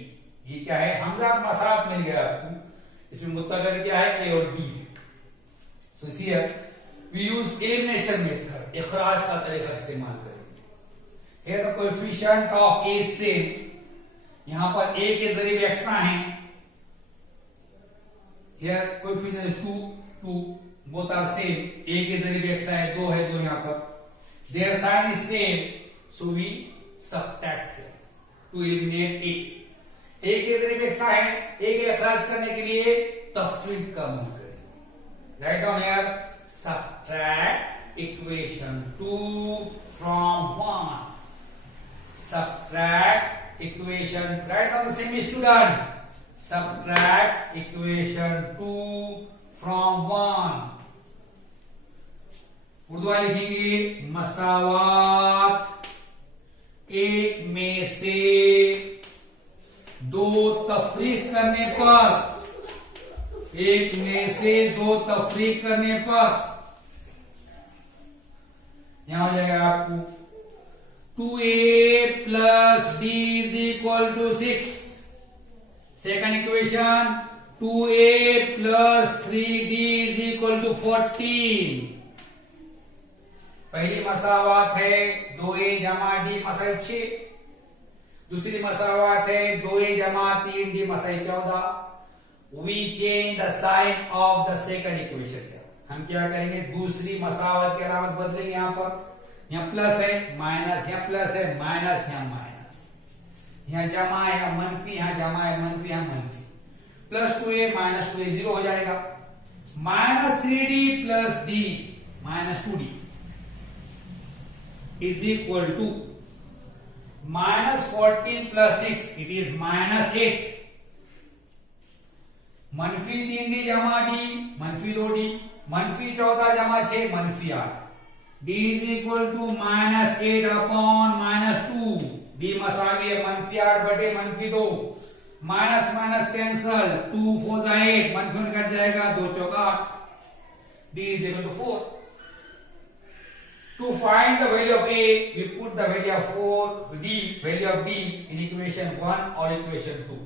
ये क्या है? हमजात मसात मिल गया आपको, इसमें मुत्तगर क्या है? a और d। So here we use elimination method, इखराज का तरीका इस्तेमाल करेंगे। Here the coefficient of a is same, यहां पर a के जरिए एक्सा हैं। Here coefficient is 2 both are same, a के जरिए एक्सा है 2 है, 2 यहां पर, their sign is same, so we subtract here to eliminate a। a के जरिए एक्सा है, a के अखराज करने के लिए तफरीक का मूल करेंगे। Right on here subtract equation 2 from 1, subtract equation, right on the same student, subtract equation 2 from 1। Urdu वाले लिखेंगे मसावात एक में से दो तफरीक करने पर, एक में से दो तफरीक करने पर यहां हो जाएगा आपको 2a plus d is equal to 6। Second equation 2a plus 3d is equal to 14। पहली मसावात है 2a जमा d मसाई 6, दूसरी मसावात है 2a जमा 3d Masai 14। We change the sign of the second equation। हम क्या करेंगे, दूसरी मसावत की अलामत बदलेंगे। यहां पर यहाँ प्लस है माइनस, यहाँ प्लस है माइनस, यहाँ माइनस, यहाँ जमा है यहाँ मनफी, यहाँ जमा है मनफी, यहाँ मनफी। प्लस 2a माइनस 2a 0 हो जाएगा। Minus 3d plus d minus 2d is equal to minus 14 plus 6 it is minus 8। मनफी 3d जमा d मनफी 2d, मनफी 14 जमा 6 मनफी 8। d is equal to minus 8 upon minus 2। d मसावी है मनफी 8 बटे मनफी 2। माइनस माइनस कैंसल, 2 4 जा 8, मनफी में कट जाएगा, 2 चौका 8। d is equal to 4। To find the value of a, we put the value of 4, d, value of d in equation 1 or equation 2।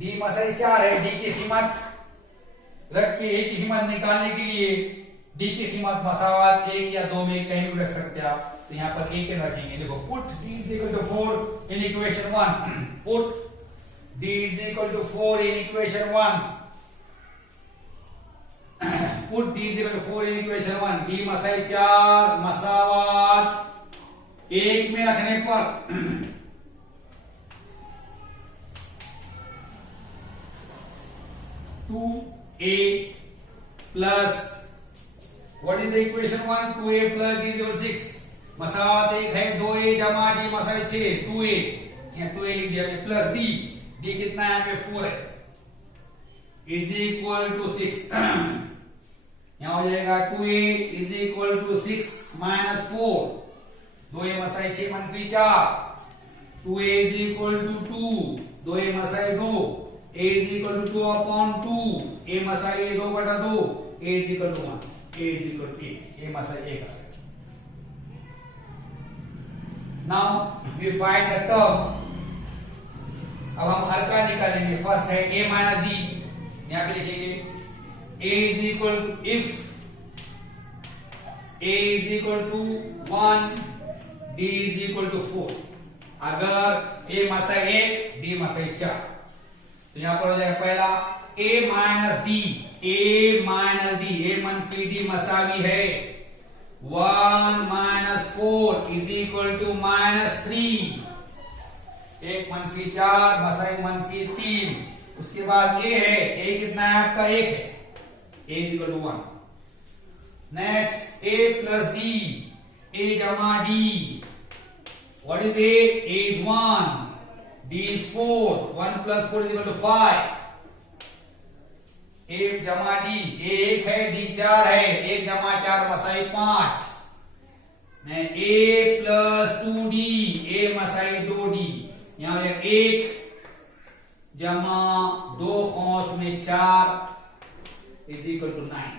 d मसाई 4 है, d की कीमत रख के a की कीमत निकालने के लिए d की कीमत मसावात 1 या 2 में कहीं भी रख सकते हैं आप। तो यहाँ पर a के रखेंगे। देखो put d is equal to 4 in equation 1। Put d is equal to 4 in equation 1। Put d is equal to 4 in equation 1। d मसाई 4 मसावात 1 में रखने पर 2a plus what is the equation 1? 2a plus d is equal to 6। मसावात 1 है, 2a जमा d Masai 6 2a, यहाँ 2a लिख दिया प्लस d, d कितना है यहाँ पे 4 है, इज इक्वल टू 6। यहाँ हो जाएगा 2a is equal to 6 minus 4, 2a मसाई 6 मनफी 4, 2a is equal to 2, 2a मसाई 2, a is equal to 2 upon 2, a मसाई 2 बटा 2, a is equal to 1, a is equal to 8, a Masai 1 आ गया। Now we find the term। अब हम हर का निकालेंगे। फर्स्ट है a माइनस d, यहाँ पे लिखेंगे a is equal to if a is equal to 1, d is equal to 4। अगर a मसाई 1, d मसाई 4, तो यहां पर हो जाएगा पहला a minus d, a minus d, a मनफी d मसावी है 1 minus 4 is equal to minus 3। एक मनफी 4 मसाई मनफी 3। उसके बाद a है, a कितना है आपका 1 है, a is equal to 1। Next a plus d, a जमा d, what is a is 1, d is 4, 1 plus 4 is equal to 5। a जमा d, a 1 है, d 4 है, 1 जमा 4 Masai 5। a plus 2d, a Masai 2d, यहाँ 1 जमा 2 कौंस में 4 is equal to 9।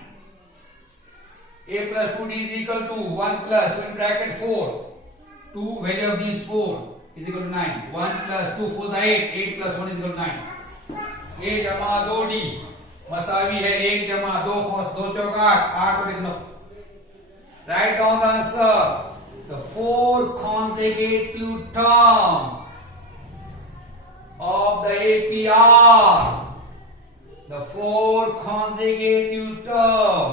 a plus 2d is equal to 1 plus 2 in bracket 4, 2 value of d is 4 is equal to 9, 1 plus 2 4 is 8, 8 plus 1 is equal to 9। a जमा 2d मसावी है 1 जमा 2 कौंस 2 चौका 8 बटे 9। Right down the answer. The 4 consecutive term of the APR, the 4 consecutive term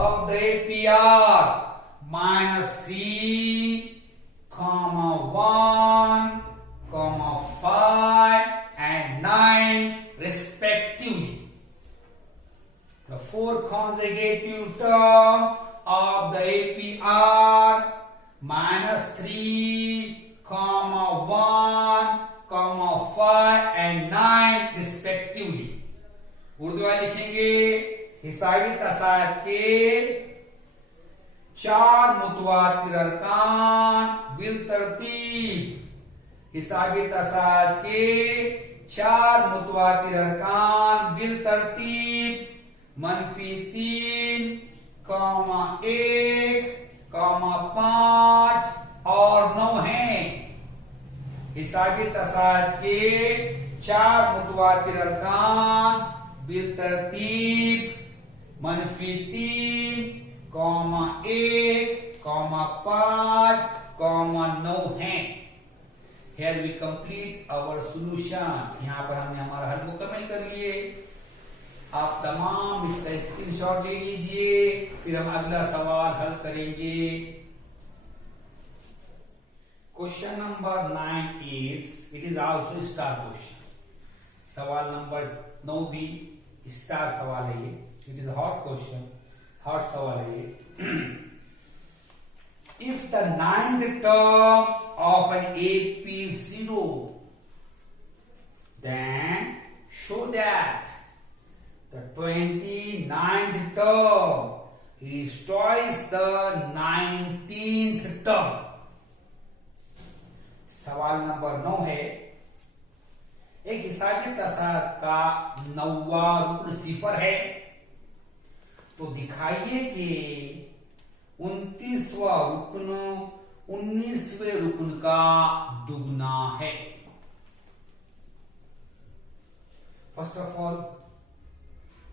of the APR minus 3 comma 1 comma 5 and 9 respectively। The 4 consecutive term of the APR minus 3 comma 1 comma 5 and 9 respectively। Urdu में लिखेंगे हिसाबी तसायत के 4 मुतवातिर अरकान bill तरतीब। हिसाबी तसायत के चार मुतवातिर अरकान bill तरतीब -3, 1, 5 और 9 हैं। हिसाबी तसाद के चार मुतवातिर अरकान बिल तरतीब -3, 1, 5, 9 हैं। Here we complete our solution। यहां पर हमने हमारा हल मुकम्मल कर लिए। आप तमाम इसका स्क्रीनशॉट ले लीजिए, फिर हम अगला सवाल हल करेंगे। Question number 9 it is also star question. सवाल नंबर 9 भी स्टार सवाल है ये। It is hot question, hot सवाल है ये। If the 9th term of an AP is 0, then show that the 29th term is twice the 19th term। सवाल number 9 है, एक हिसाबी तसाद का 9वां रुकन सिफर है, तो दिखाइए कि 29वां रुकन 19वें रुकन का दुगना है। First of all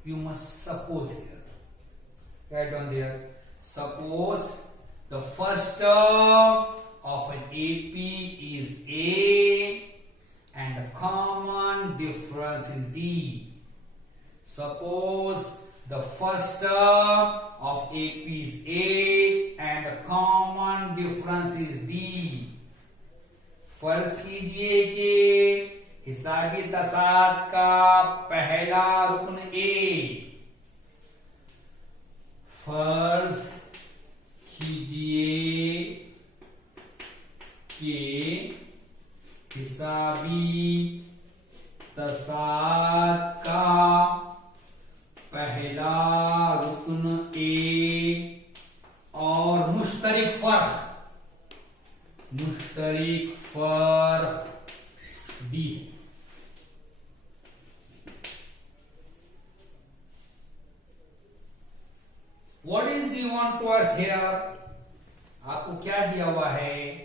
you must suppose here, right on their, suppose the first term of an AP is A and the common difference is D. Suppose the first term of AP is A and the common difference is D. फर्ज कीजिए कि हिसाबी तसाद का पहला रुकन A, फर्ज कीजिए कि हिसाबी तसाद का पहला रुकन ए और मुश्तरिक फर्क d. What is given to us here? आपको क्या दिया हुआ है?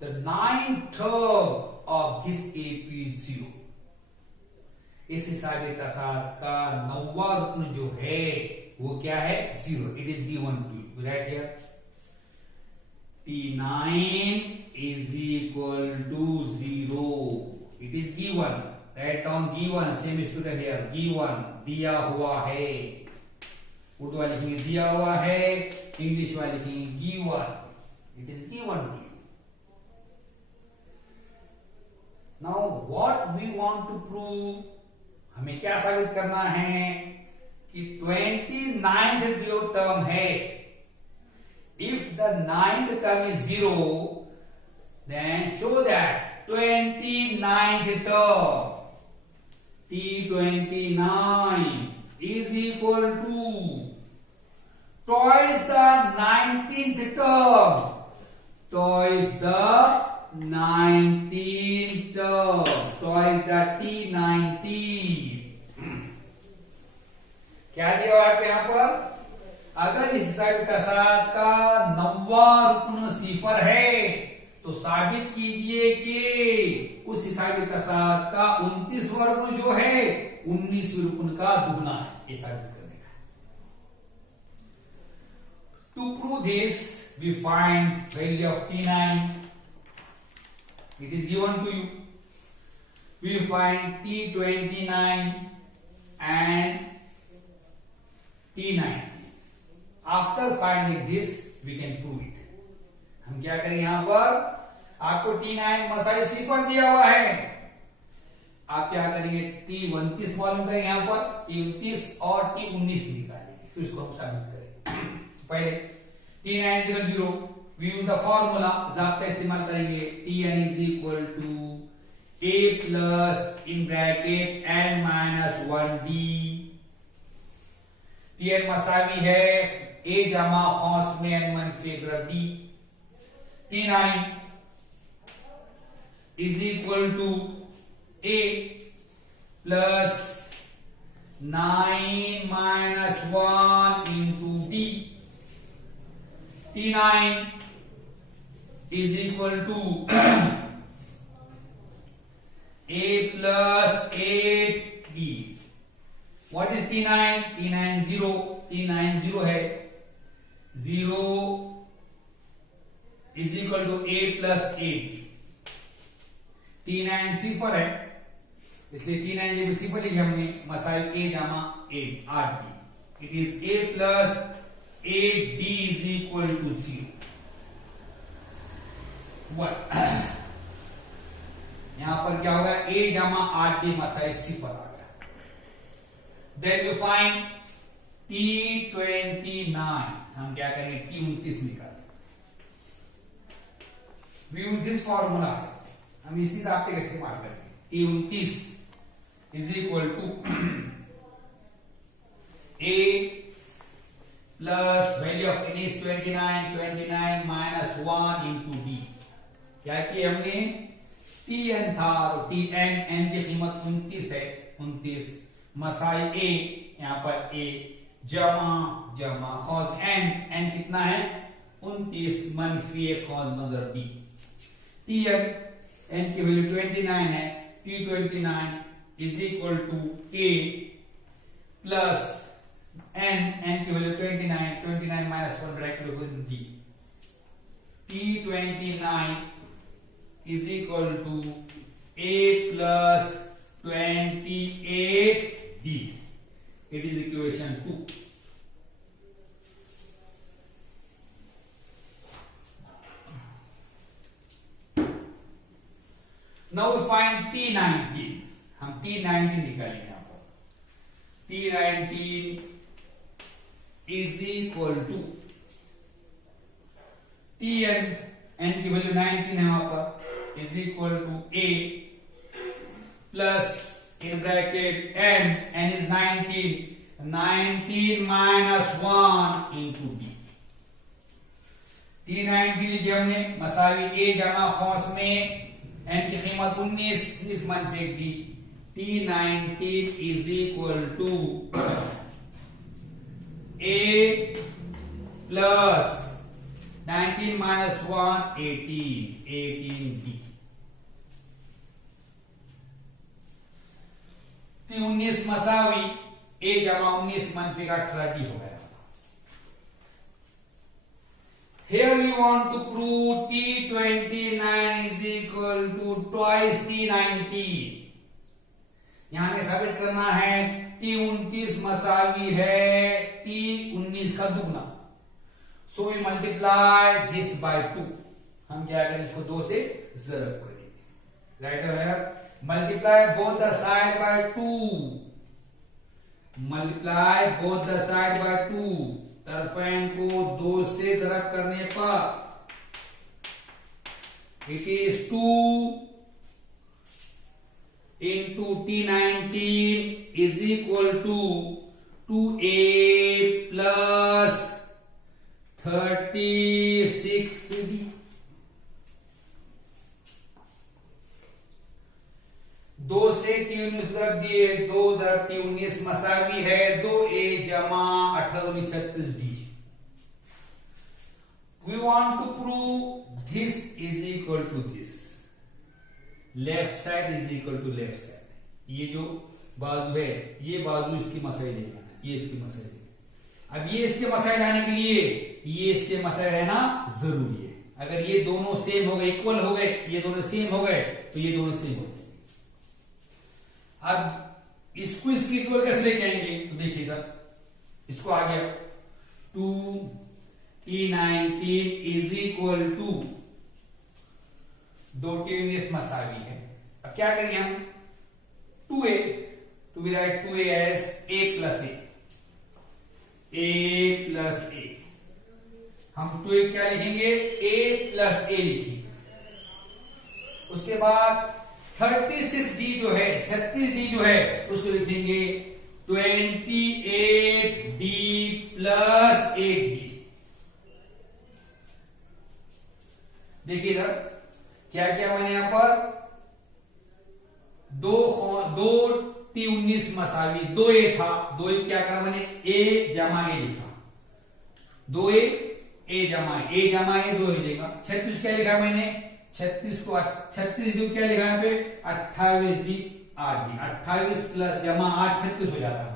The 9th term of this AP is 0। इस हिसाबे तसाद का 9वां रुकन जो है वो क्या है? 0। It is given to you, write here T9 is equal to 0। It is given, write down given, same student here, given दिया हुआ है। उर्दू वाले लिखेंगे दिया हुआ है, इंग्लिश वाले लिखेंगे given. It is given to you. Now what we want to prove, हमें क्या साबित करना है कि 29th जो टर्म है, if the 9th term is 0, then show that 29th term T29 is equal to twice the 19th term, twice the 19th term, twice the T19। क्या दिया हुआ है यहाँ पर? अगर इस हिसाबी तसाद का 9वां रुकन सिफर है तो साबित कीजिए कि उस हिसाबी तसाद का 29वां रुकन जो है 19वें रुकन का दुगना है। ये साबित करने का। To prove this we find value of T9। It is given to you। We find T29 and T90। After finding this, we can prove it। हम क्या करें यहां पर? आपको T9 मसाइल सिफर दिया हुआ है, आप क्या करेंगे? T29 मालूम करेंगे, यहां पर T29 और T19 निकालेंगे, फिर इसको हम साबित करेंगे। पहले T9 is equal to 0, we use the formula, ज़ाब्ता इस्तेमाल करेंगे। Tn is equal to a plus in bracket n minus 1d। Tn मसावी है a जमा खौस में n मनफी d। T9 is equal to A plus 9 minus 1 into D. T9 is equal to A plus 8B. What is T9? T9 0. T9 0 है. 0 is equal to A plus 8. T9 सिफर है, इसलिए T9 जब सिफर लिखे हमने मसाइल A Jama 8 8B. It is A plus 8D is equal to 0. यहां पर क्या होगा? A जामा 8D मसाइल सिफर आ गया. Then you find T29. हम क्या करेंगे? T29 निकालेंगे. We use this formula. हम इसी रास्ते का इस्तेमाल करेंगे. T29 is equal to A plus value of n is 29. 29 minus 1 into D. क्या किया हमने? Tn था, तो Tn n की कीमत 29 है. 29 मसाइल A, यहां पर A जमा जमा cos n कितना है? 29 मनफी cos मंजर B. Tn n की वैल्यू 29 है. T29 is equal to A plus n की वैल्यू 29 minus 1 ब्रैकेट में D. T29 is equal to A plus 28D. It is equation 2. Now we find T19. हम T19 निकालेंगे यहां पर. T19 is equal to Tn n की value 19 है वहां पर, is equal to A plus in bracket n is 19 minus 1 into D. T19 लिखे हमने मसावी A जमा कौंस में n की कीमत 19 मनफी D. T19 is equal to A plus 19 minus 1 18D. 19 मसावी A जमा 19 मनफी 18D हो गया. Here we want to prove T29 is equal to twice T19. यहां हमें साबित करना है T29 मसावी है T19 का दुगना. So we multiply this by 2. हम क्या करें? इसको 2 से ज़रब करेंगे. Right or here? Multiply both the side by 2. Multiply both the side by 2. तरफें को 2 से ज़रब करने पर it is 2 into T19 is equal to 2A plus 36D. 2 से T19 ज़रब दिए. 2 ज़रब T19 मसावी है 2A जमा 18 36D. We want to prove this is equal to this. Left side is equal to left side. ये जो बाजू है, ये बाजू इसकी मसाई लेना है, ये इसकी मसाई लेना. अब ये इसके मसाई लाने के लिए ये इसके मसाई रहना जरूरी है. अगर ये दोनों सेम हो गए, इक्वल हो गए, ये दोनों सेम हो गए, तो ये दोनों सेम हो गए. अब इसको इसकी इक्वल कैसे लेके आएंगे? तो देखिएगा, इसको आ गया 2T19 is equal to 2 T19 मसावी है. अब क्या करेंगे हम? 2A, to be write 2A as A plus A. हम 2A क्या लिखेंगे? A plus A लिखेंगे. उसके बाद 36D जो है, 36D जो है, उसको लिखेंगे 28D plus 8D. देखिएगा क्या क्या मैंने यहां पर दो टी 19 मसावी, 2a था, 2a क्या करा मैंने, a जमा ए लिखा, 2a a जमा ए 2 ही देगा। 36 क्या लिखा मैंने, 36 को 36 क्या लिखा यहाँ पे, 28 डी 8 डी, 28 प्लस जमा 8 36 हो जाता है।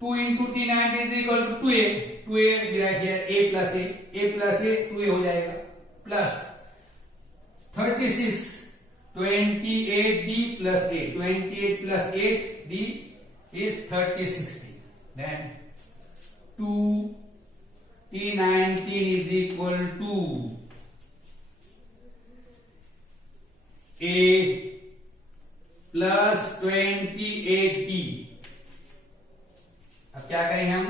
2 into T90 is equal to 2a, 2a divide किया a plus a 2a हो जाएगा, plus 36 28d plus 8, 28 plus 8d is 3060. Then 2 T19 is equal to a plus 28d। अब क्या करेंगे हम,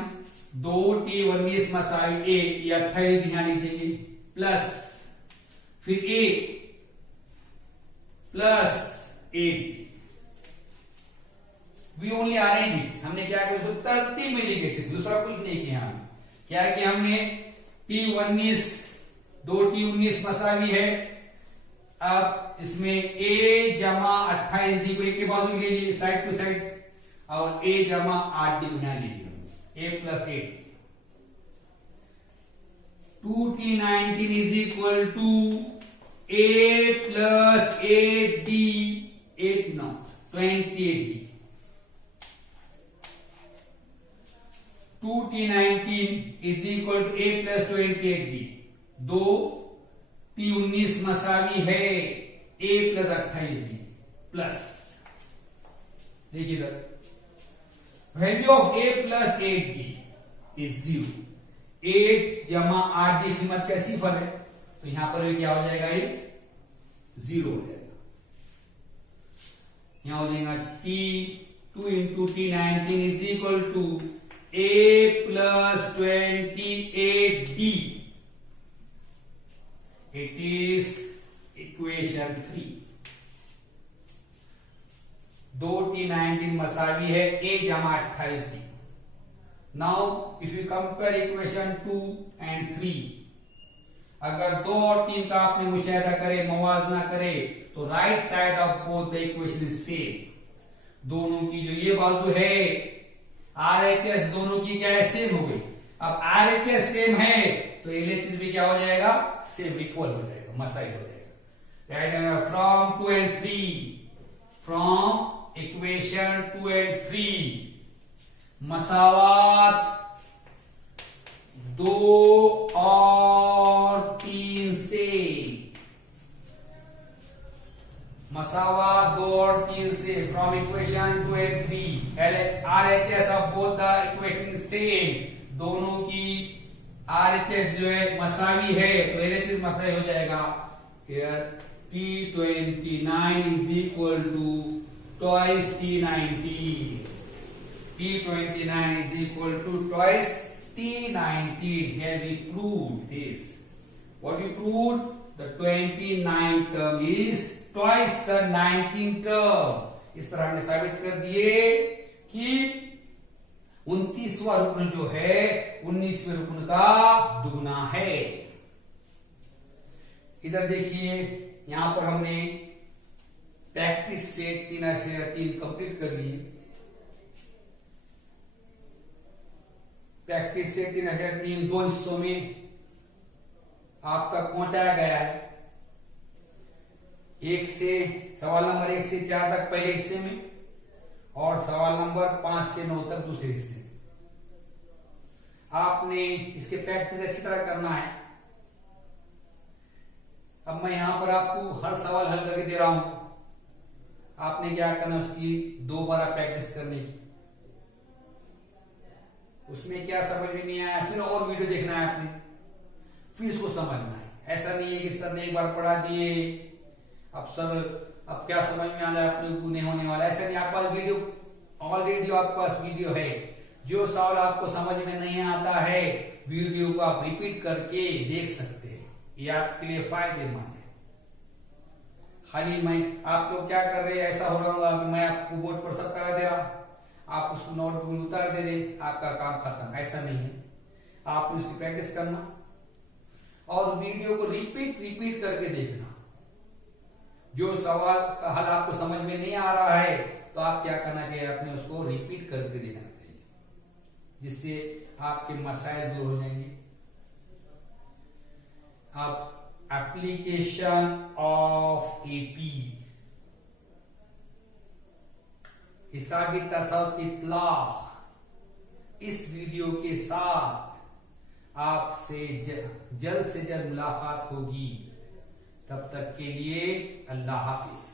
2T19 मसाई a, ये 28 ध्यान लिख देंगे, प्लस फिर a plus 8। We only arrange, हमने क्या किया, उसको तरतीब में लिखे, सिर्फ दूसरा कुछ नहीं किया हमने। क्या कि हमने T19 2T19 मसावी है, अब इसमें a जमा 28 डी को एक के बाजू ले लिए साइड टू साइड, और a जमा 8 डी बना लीजिए, a plus 8। 2T19 is equal to a plus 8d, 8 now 28d। 2T19 is equal to a plus 28d। 2T19 मसावी है a प्लस 28d प्लस, देखिए इधर value of a plus 8d is 0। 8 जमा 8d की कीमत क्या, सिफर है, तो यहां पर भी क्या हो जाएगा, ये 0 हो जाएगा। यहां हो जाएगा T2 into T19 is equal to a plus 28d। It is equation 3। 2T19 मसावी है a जमा 28d। Now if you compare equation 2 and 3, अगर 2 और 3 का आपने मुशाहिदा करे, मुवाजना करे, तो right side of both the equation is same. दोनों की जो ये बाजू है RHS, दोनों की क्या है, सेम हो गई। अब RHS सेम है तो LHS भी क्या हो जाएगा, सेम, इक्वल हो जाएगा, मसाइल हो जाएगा। Right, from 2 and 3, from equation 2 and 3, मसावात 2 और 3 से, मसावात 2 और 3 से, from equation 2 and 3, RHS of both the equation same, दोनों की RHS जो है मसावी है तो LHS मसावी हो जाएगा। T29 is equal to twice T19, T29 is equal to twice T19. Here we proved this. What we proved? The 29 term is twice the 19 term. इस तरह हमने साबित कर दिए कि 29वां रुकन जो है 19वें रुकन का दुगना है। इधर देखिए, यहां पर हमने प्रैक्टिस से 3 कंप्लीट कर लिए। प्रैक्टिस से 3 दो हिस्सों में आप तक पहुंचाया गया है। 1 से सवाल नंबर 1 से 4 तक पहले हिस्से में, और सवाल नंबर 5 से 9 तक दूसरे हिस्से में। आपने इसके प्रैक्टिस अच्छी तरह करना है। अब मैं यहां पर आपको हर सवाल हल करके दे रहा हूं, आपने क्या करना, उसकी 2 बार प्रैक्टिस करने की। उसमें क्या समझ में नहीं आया फिर और वीडियो देखना है आपने, फिर इसको समझना है। ऐसा नहीं है कि सर ने एक बार पढ़ा दिए अब क्या समझ में आ जाए अपने को नहीं होने वाला, ऐसा नहीं। आपके पास वीडियो ऑलरेडी, आपके पास वीडियो है। जो सवाल आपको समझ में नहीं आता है, वीडियो को आप रिपीट करके देख सकते हैं, ये आपके लिए फायदेमंद है। खाली मैं आप लोग क्या कर रहे हैं, ऐसा हो रहा होगा कि मैं आपको बोर्ड पर सब करा दे रहा, आप उसको नोटबुक में उतार दे रहे, आपका काम खत्म। ऐसा नहीं है, आपको उसकी प्रैक्टिस करना और वीडियो को रिपीट करके देखना। जो सवाल का हल आपको समझ में नहीं आ रहा है तो आप क्या करना चाहिए, आपने उसको रिपीट करके देखना चाहिए, जिससे आपके मसाइल दूर हो जाएंगे। अब एप्लीकेशन ऑफ एपी हिसाबी तसव्वुफ इत्लाक, इस वीडियो के साथ आपसे जल्द से जल्द मुलाकात होगी। तब तक के लिए अल्लाह हाफिज।